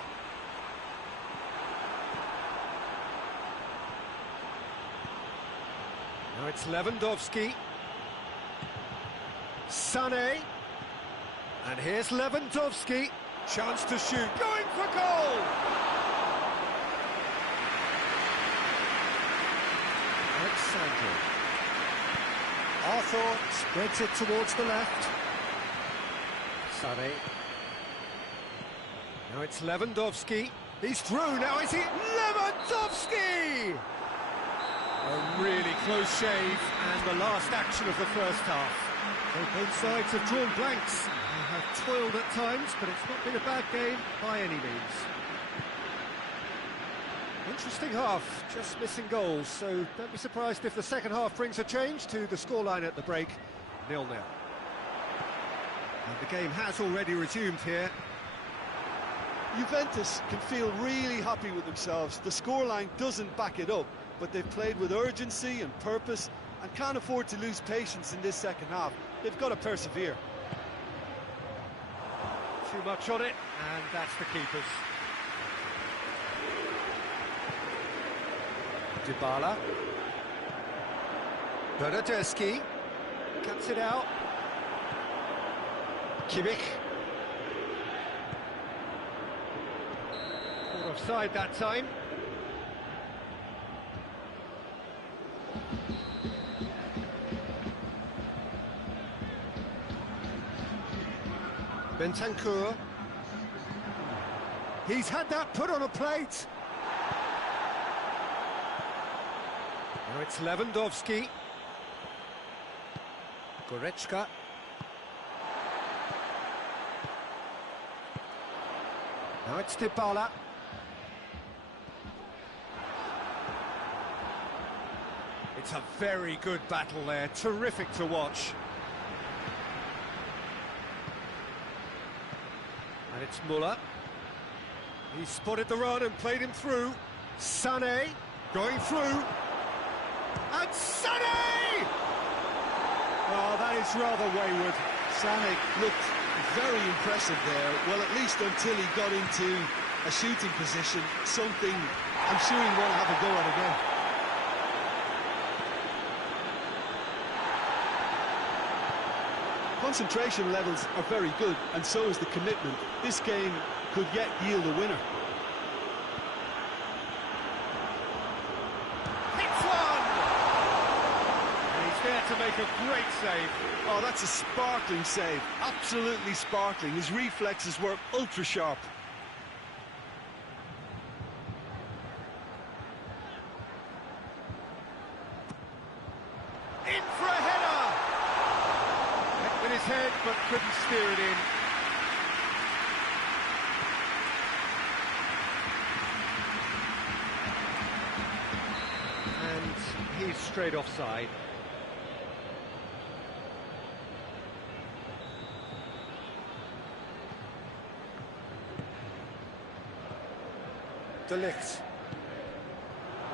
Now it's Lewandowski. Sané. And here's Lewandowski. Chance to shoot. Going for goal! Alexander. Arthur spreads it towards the left. Sané. Now it's Lewandowski. He's through. Now is it Lewandowski? A really close shave, and the last action of the first half. So both sides have drawn blanks. They have toiled at times, but it's not been a bad game by any means. Interesting half, just missing goals, so don't be surprised if the second half brings a change to the scoreline at the break, 0-0. And the game has already resumed here. Juventus can feel really happy with themselves. The scoreline doesn't back it up, but they've played with urgency and purpose and can't afford to lose patience in this second half. They've got to persevere. Too much on it, and that's the keeper's. Dybala. Bernardeschi. Cuts it out. Kimmich. Caught offside that time. Bentancur. He's had that put on a plate. Now it's Lewandowski. Goretzka. Now it's Dybala. It's a very good battle there, terrific to watch. And it's Muller. He spotted the run and played him through. Sané going through. And Sané! Oh, that is rather wayward. Sané looked very impressive there, well, at least until he got into a shooting position, something I'm sure he won't have a go at again. Concentration levels are very good, and so is the commitment. This game could yet yield a winner. Hits one! And he's there to make a great save. Oh, that's a sparkling save. Absolutely sparkling. His reflexes were ultra sharp. In for a header! With his head, but couldn't steer it in. And he's straight offside. De Ligt.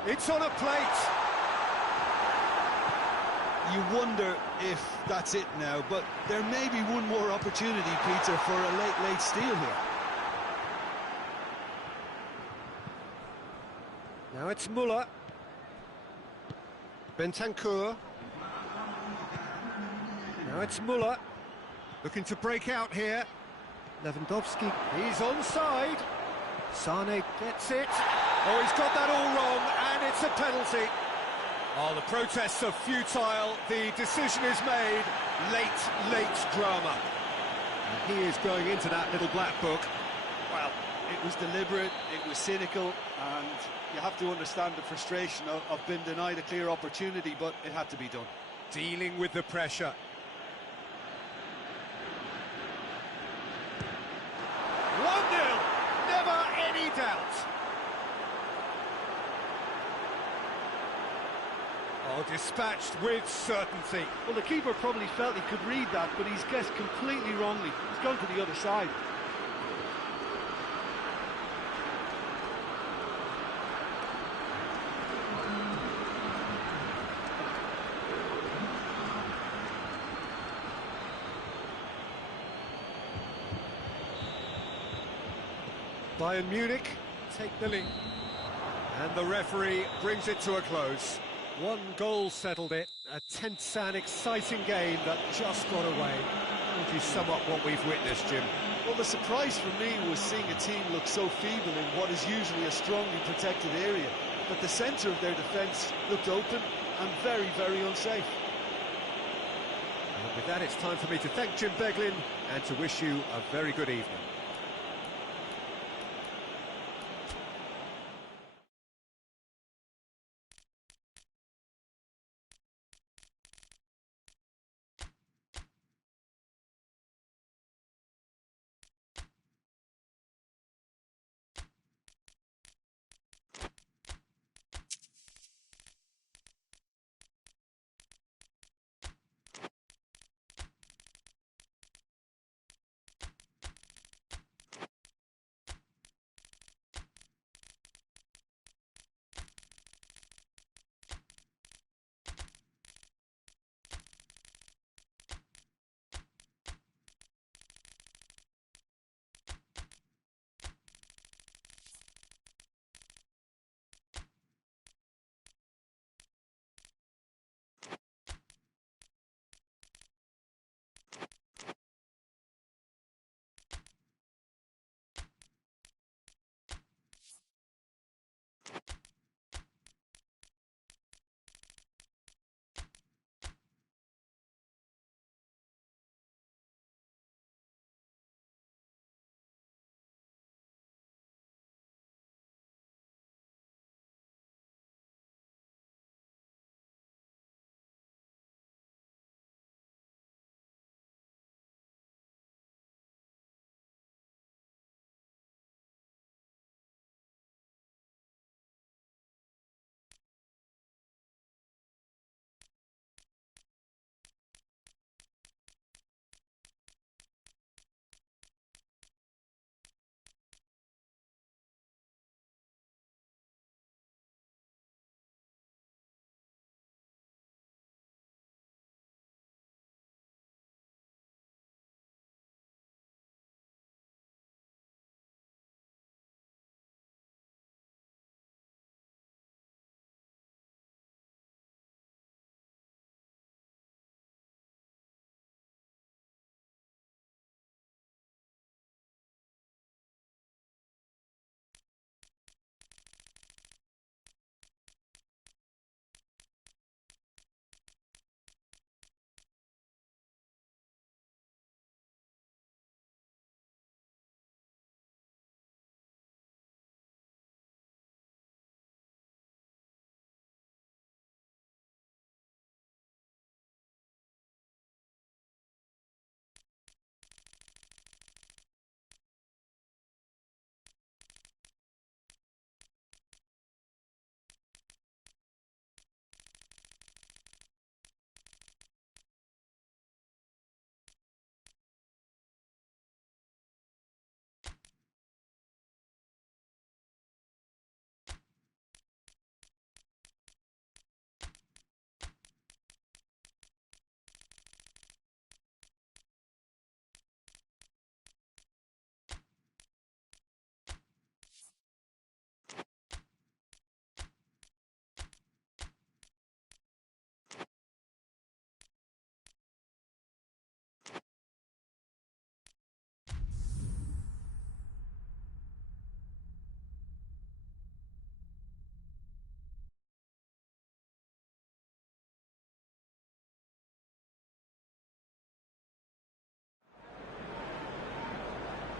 It's on a plate. you wonder if that's it now, but there may be one more opportunity, Peter, for a late steal here. Now it's Muller. Bentancur. Now it's Muller. Looking to break out here. Lewandowski. He's onside. Sane gets it. Oh, he's got that all wrong, and it's a penalty. Oh, the protests are futile. The decision is made. Late drama. And he is going into that little black book. Well, it was deliberate, it was cynical, and you have to understand the frustration of being denied a clear opportunity, but it had to be done. Dealing with the pressure. 1-0. Never any doubt. Oh, dispatched with certainty. Well, the keeper probably felt he could read that, but he's guessed completely wrongly. He's gone to the other side. Bayern Munich take the lead. And the referee brings it to a close. One goal settled it. A tense and exciting game that just got away. How would you sum up what we've witnessed, Jim? Well, the surprise for me was seeing a team look so feeble in what is usually a strongly protected area. But the centre of their defence looked open and very unsafe. And with that, it's time for me to thank Jim Beglin and to wish you a very good evening.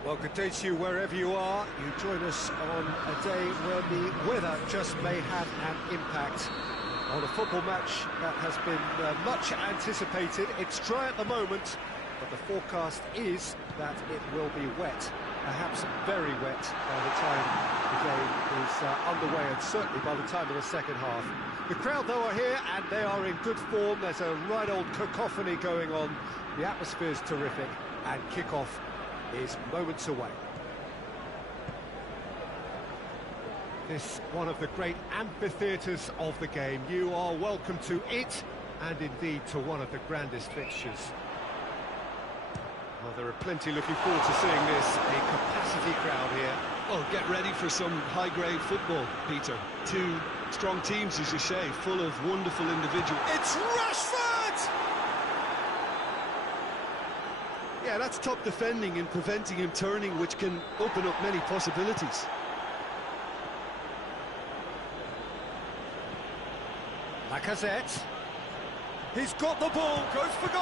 Well, good day to you wherever you are. You join us on a day where the weather just may have an impact on a football match that has been much anticipated. It's dry at the moment, but the forecast is that it will be wet, perhaps very wet by the time the game is underway, and certainly by the time of the second half. The crowd, though, are here, and they are in good form. There's a right old cacophony going on. The atmosphere's terrific, and kick-off is moments away. This one of the great amphitheatres of the game. You are welcome to it, and indeed to one of the grandest fixtures. Well, there are plenty looking forward to seeing this. A capacity crowd here. Well, get ready for some high-grade football, Peter. Two strong teams, as you say, full of wonderful individuals. It's Rashford! Yeah, that's top defending and preventing him turning, which can open up many possibilities. Lacazette. He's got the ball, goes for goal!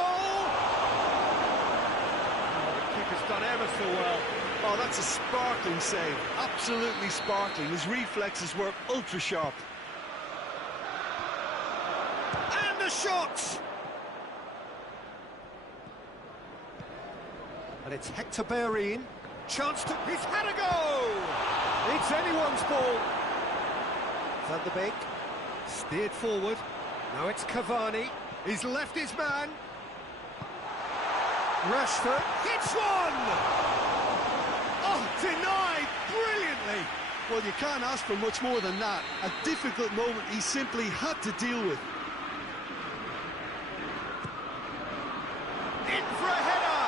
Oh, the keeper's done ever so well. Oh, that's a sparkling save. Absolutely sparkling. His reflexes were ultra-sharp. And the shot! And it's Hector Bellerin. Chance to... He's had a go! It's anyone's ball. Van der Beek. Steered forward. Now it's Cavani. He's left his man. Rashford hits one! Oh, denied brilliantly! Well, you can't ask for much more than that. A difficult moment he simply had to deal with. In for a header!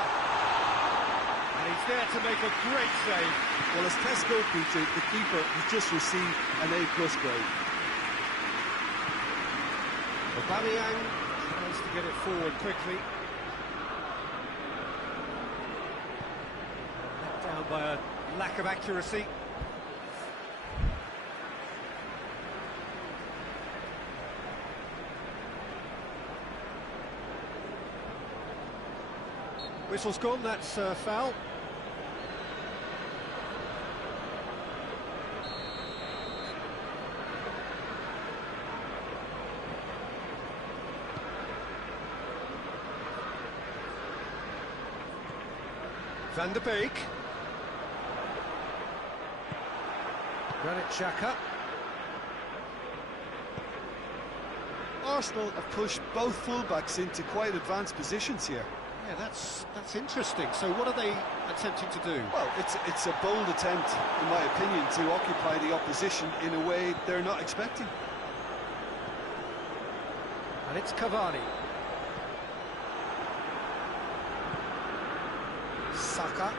And he's there to make a great save. Well, as Tesco Peter, the keeper has just received an A+ grade. Aubameyang tries to get it forward quickly. Let down by a lack of accuracy. Whistle's gone, that's foul. Van der Beek. Granit Xhaka. Arsenal have pushed both fullbacks into quite advanced positions here. Yeah, that's interesting. So what are they attempting to do? Well, it's a bold attempt, in my opinion, to occupy the opposition in a way they're not expecting. And it's Cavani. Saka.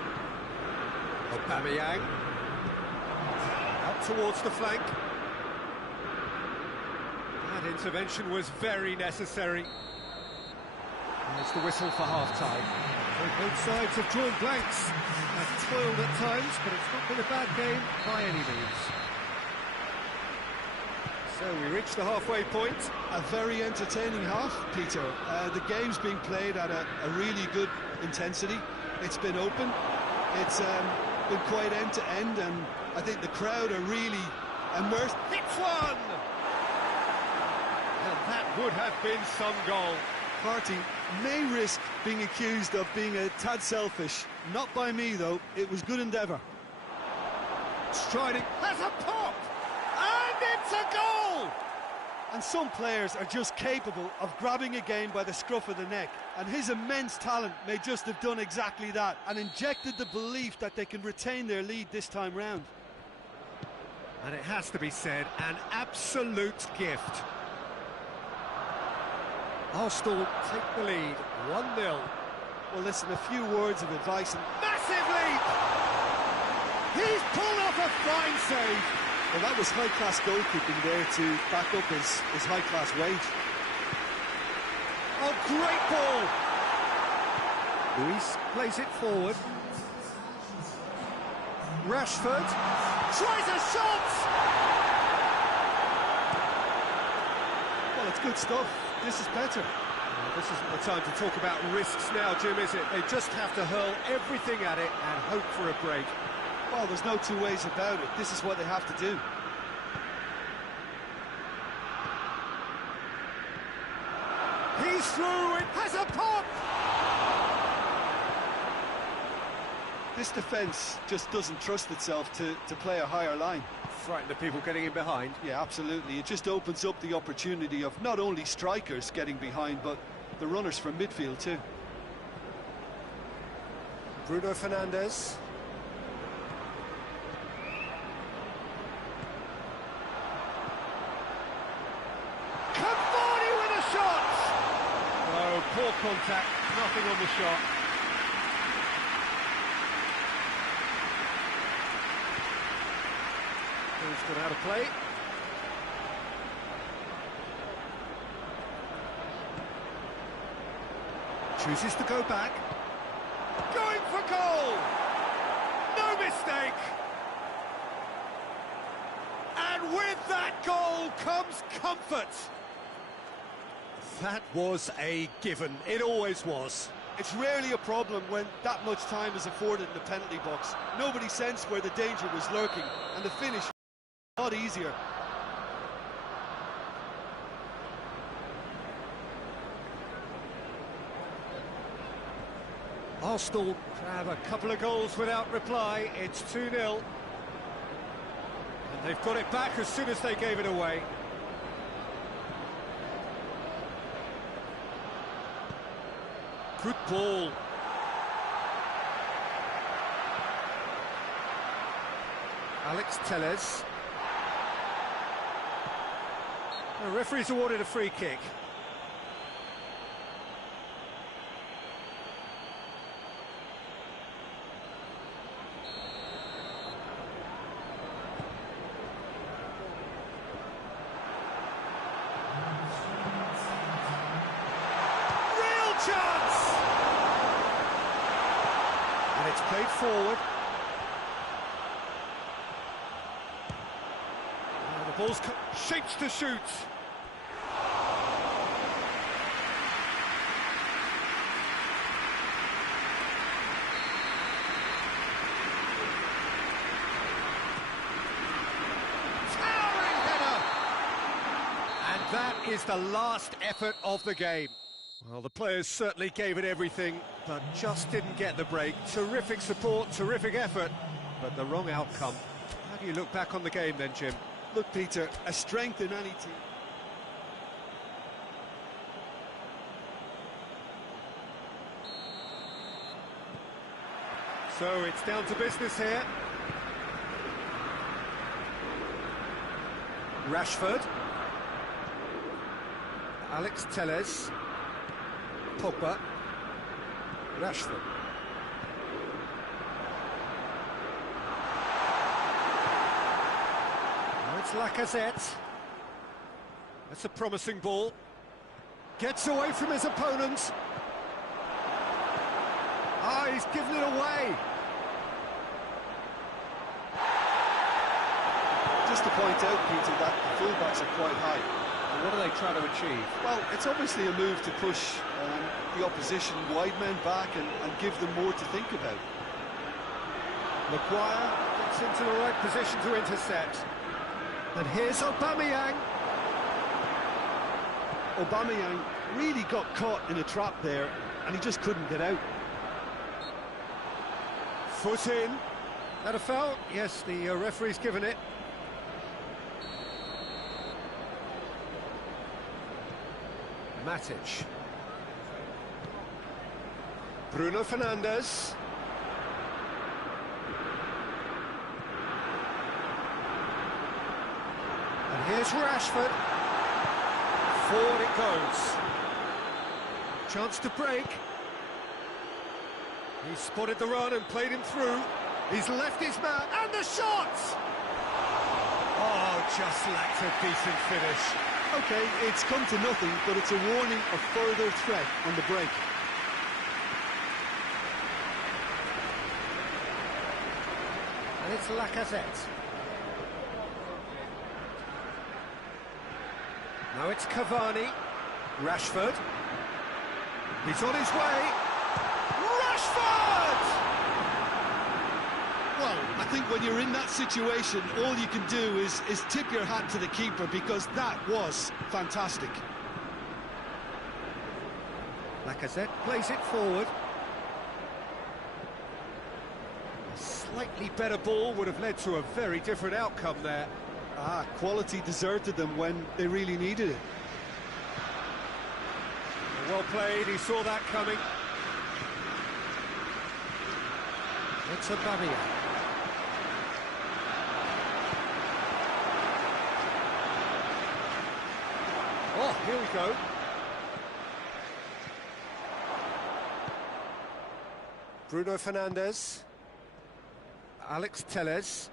Aubameyang. Out towards the flank. That intervention was very necessary. There's the whistle for half-time. So both sides have drawn blanks. Have toiled at times, but it's not been a bad game by any means. So we reach the halfway point. A very entertaining half, Peter. The game's being played at a really good intensity. It's been open. It's been quite end-to-end, and I think the crowd are really immersed. Hits one! And that would have been some goal. Party may risk being accused of being a tad selfish. Not by me, though. It was good endeavour. Striding has a pop! And it's a goal! And some players are just capable of grabbing a game by the scruff of the neck. And his immense talent may just have done exactly that and injected the belief that they can retain their lead this time round. And it has to be said, an absolute gift. Arsenal take the lead, 1-0. Well, listen, a few words of advice. Massive lead! He's pulled off a fine save. Well, that was high-class goalkeeping there to back up his high-class wage. Oh, great ball! Luis plays it forward. Rashford tries a shot! Well, it's good stuff. This is better. This isn't the time to talk about risks now, Jim, is it? They just have to hurl everything at it and hope for a break. Well, there's no two ways about it. This is what they have to do. He's through, it has a pop! This defence just doesn't trust itself to play a higher line. Frighten the people getting in behind. Yeah, absolutely. It just opens up the opportunity of not only strikers getting behind, but the runners from midfield too. Bruno Fernandes. Cavani with a shot! Oh, poor contact, nothing on the shot. Who's got out of play? Chooses to go back. Going for goal! No mistake! And with that goal comes comfort. That was a given. It always was. It's rarely a problem when that much time is afforded in the penalty box. Nobody sensed where the danger was lurking, and the finish was a lot easier. Arsenal have a couple of goals without reply. It's 2-0. And they've got it back as soon as they gave it away. Good ball. Alex Telles. The referee's awarded a free kick. Chance! And it's played forward. Now the ball's shapes to shoot. Towering header! And that is the last effort of the game. Well, the players certainly gave it everything, but just didn't get the break. Terrific support, terrific effort, but the wrong outcome. How do you look back on the game then, Jim? Look, Peter, a strength in any team. So it's down to business here. Rashford. Alex Telles. Pogba. Rashford. Now it's Lacazette. That's a promising ball. Gets away from his opponent. Ah, he's given it away. Just to point out, Peter, that the fullbacks are quite high. And what are they trying to achieve? Well, it's obviously a move to push the opposition wide men back and give them more to think about. Maguire gets into the right position to intercept. And here's Aubameyang. Aubameyang really got caught in a trap there, and he just couldn't get out. Foot in. That a foul? Yes, the referee's given it. Matic. Bruno Fernandes. And here's Rashford. Forward it goes. Chance to break. He spotted the run and played him through. He's left his man, and the shot! Oh, just lacked a decent finish. Okay, it's come to nothing, but it's a warning of further threat on the break. And it's Lacazette. Now it's Cavani. Rashford. He's on his way. Rashford! Well, I think when you're in that situation, all you can do is tip your hat to the keeper, because that was fantastic. Lacazette plays it forward. A slightly better ball would have led to a very different outcome there. Quality deserted them when they really needed it. Well played, he saw that coming. It's Aubameyang. Oh, here we go. Bruno Fernandes. Alex Telles.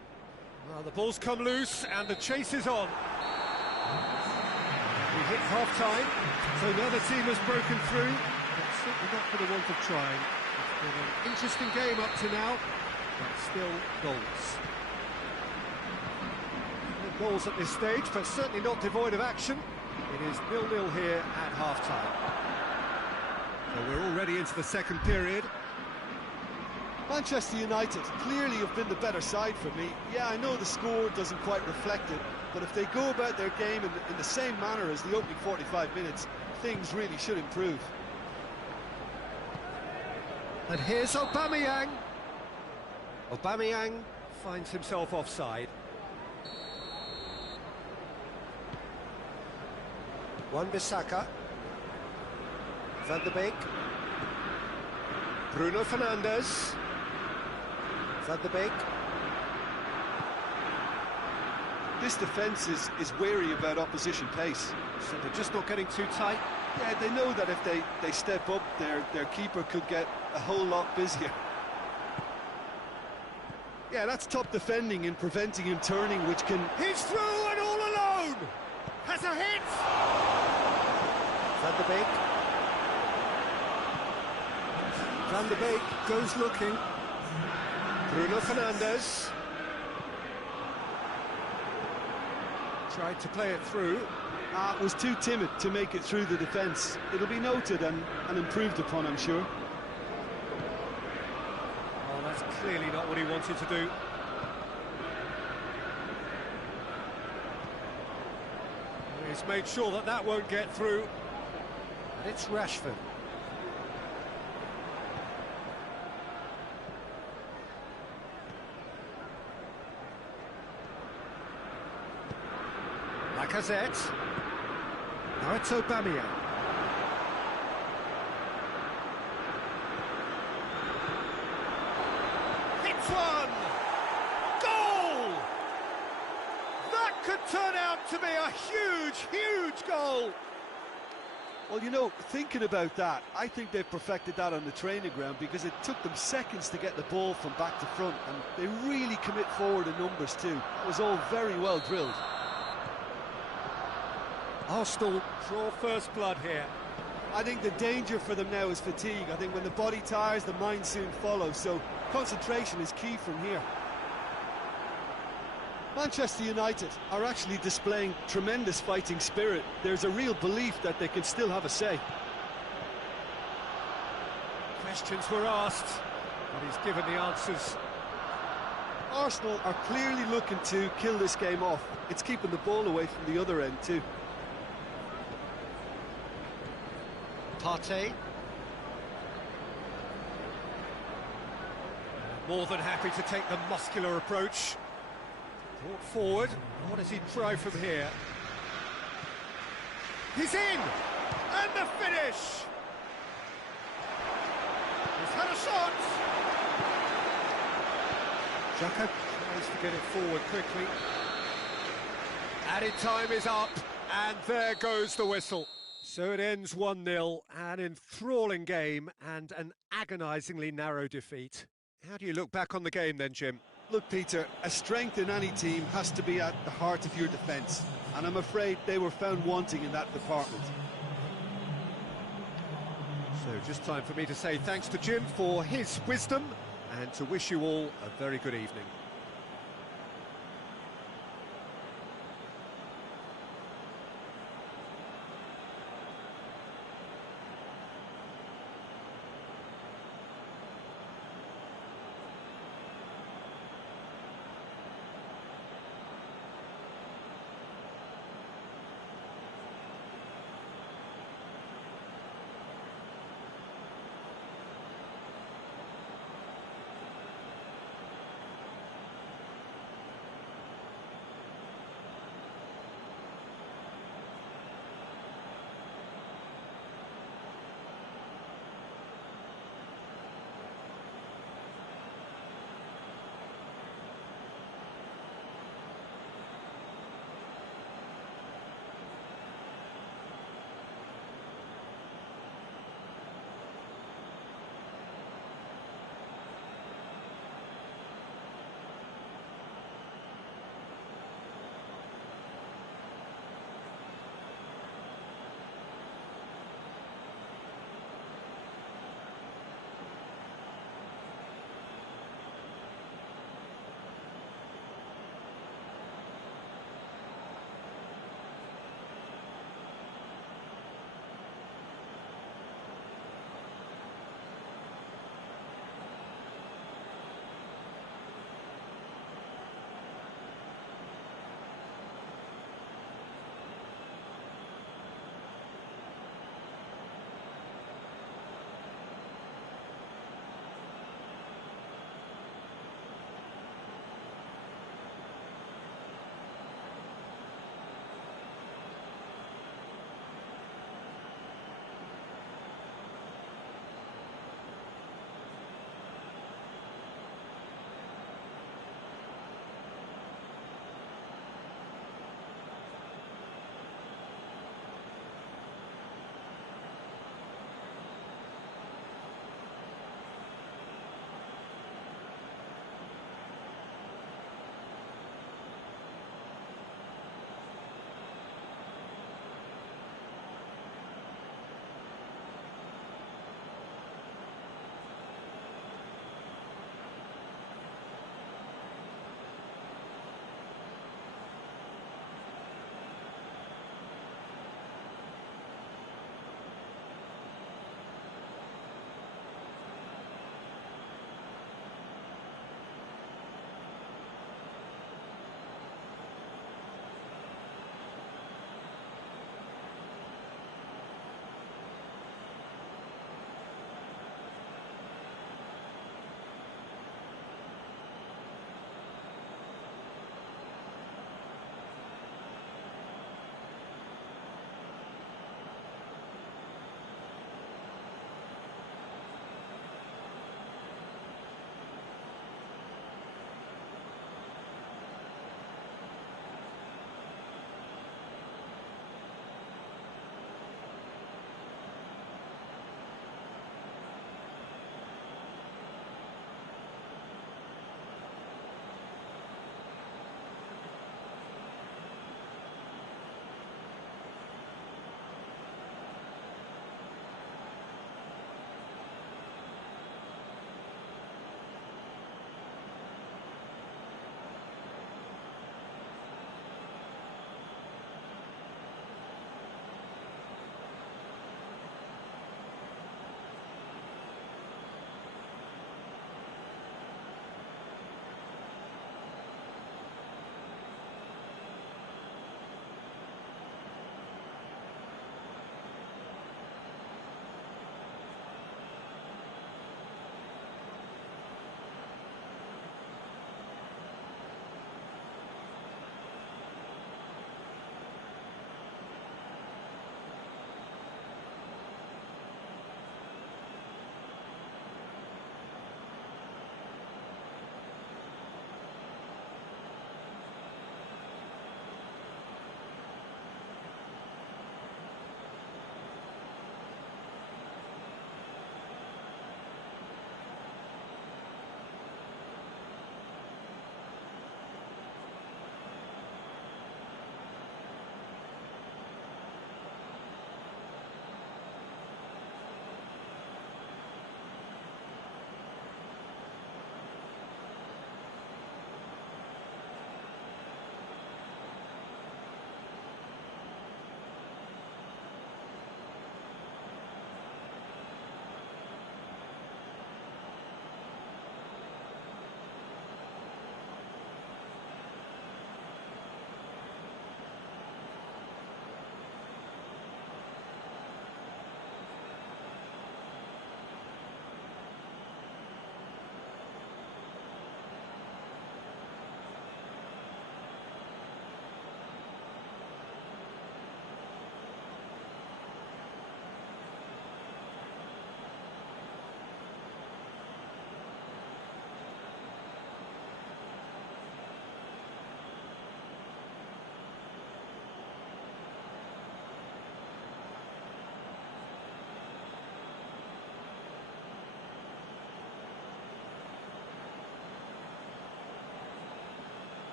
Well, the ball's come loose and the chase is on. We hit half-time, so the other team has broken through, but certainly not for the want of trying. It's been an interesting game up to now, but still goals. No goals at this stage, but certainly not devoid of action. It is 0-0 here at half-time. So we're already into the second period. Manchester United clearly have been the better side for me. Yeah, I know the score doesn't quite reflect it, but if they go about their game in the same manner as the opening 45 minutes, things really should improve. And here's Aubameyang. Aubameyang finds himself offside. Wan-Bissaka. Van de Beek. Bruno Fernandes. Van de Beek. This defence is wary about opposition pace. So they're just not getting too tight. Yeah, they know that if they step up, their keeper could get a whole lot busier. Yeah, that's top defending and preventing him turning, which can... He's through and all alone! Has a hit! Van de Beek. Van de Beek goes looking. Bruno Fernandes. Tried to play it through. Was too timid to make it through the defence. It'll be noted and improved upon, I'm sure. Oh, that's clearly not what he wanted to do. He's made sure that that won't get through. And it's Rashford. Lacazette. Now it's Aubameyang. Hits one! Goal! That could turn out to be a huge, huge goal! Well, you know, thinking about that, I think they've perfected that on the training ground, because it took them seconds to get the ball from back to front, and they really commit forward in numbers too. It was all very well drilled. Arsenal draw first blood here. I think the danger for them now is fatigue. I think when the body tires, the mind soon follows, so concentration is key from here. Manchester United are actually displaying tremendous fighting spirit. There's a real belief that they can still have a say. Questions were asked, but he's given the answers. Arsenal are clearly looking to kill this game off. It's keeping the ball away from the other end too. Partey. More than happy to take the muscular approach. Brought forward. What does he try from here? He's in! And the finish! He's had a shot! Xhaka tries to get it forward quickly. Added time is up, and there goes the whistle. So it ends 1-0, an enthralling game and an agonisingly narrow defeat. How do you look back on the game then, Jim? Look, Peter, a strength in any team has to be at the heart of your defence, and I'm afraid they were found wanting in that department. So just time for me to say thanks to Jim for his wisdom and to wish you all a very good evening.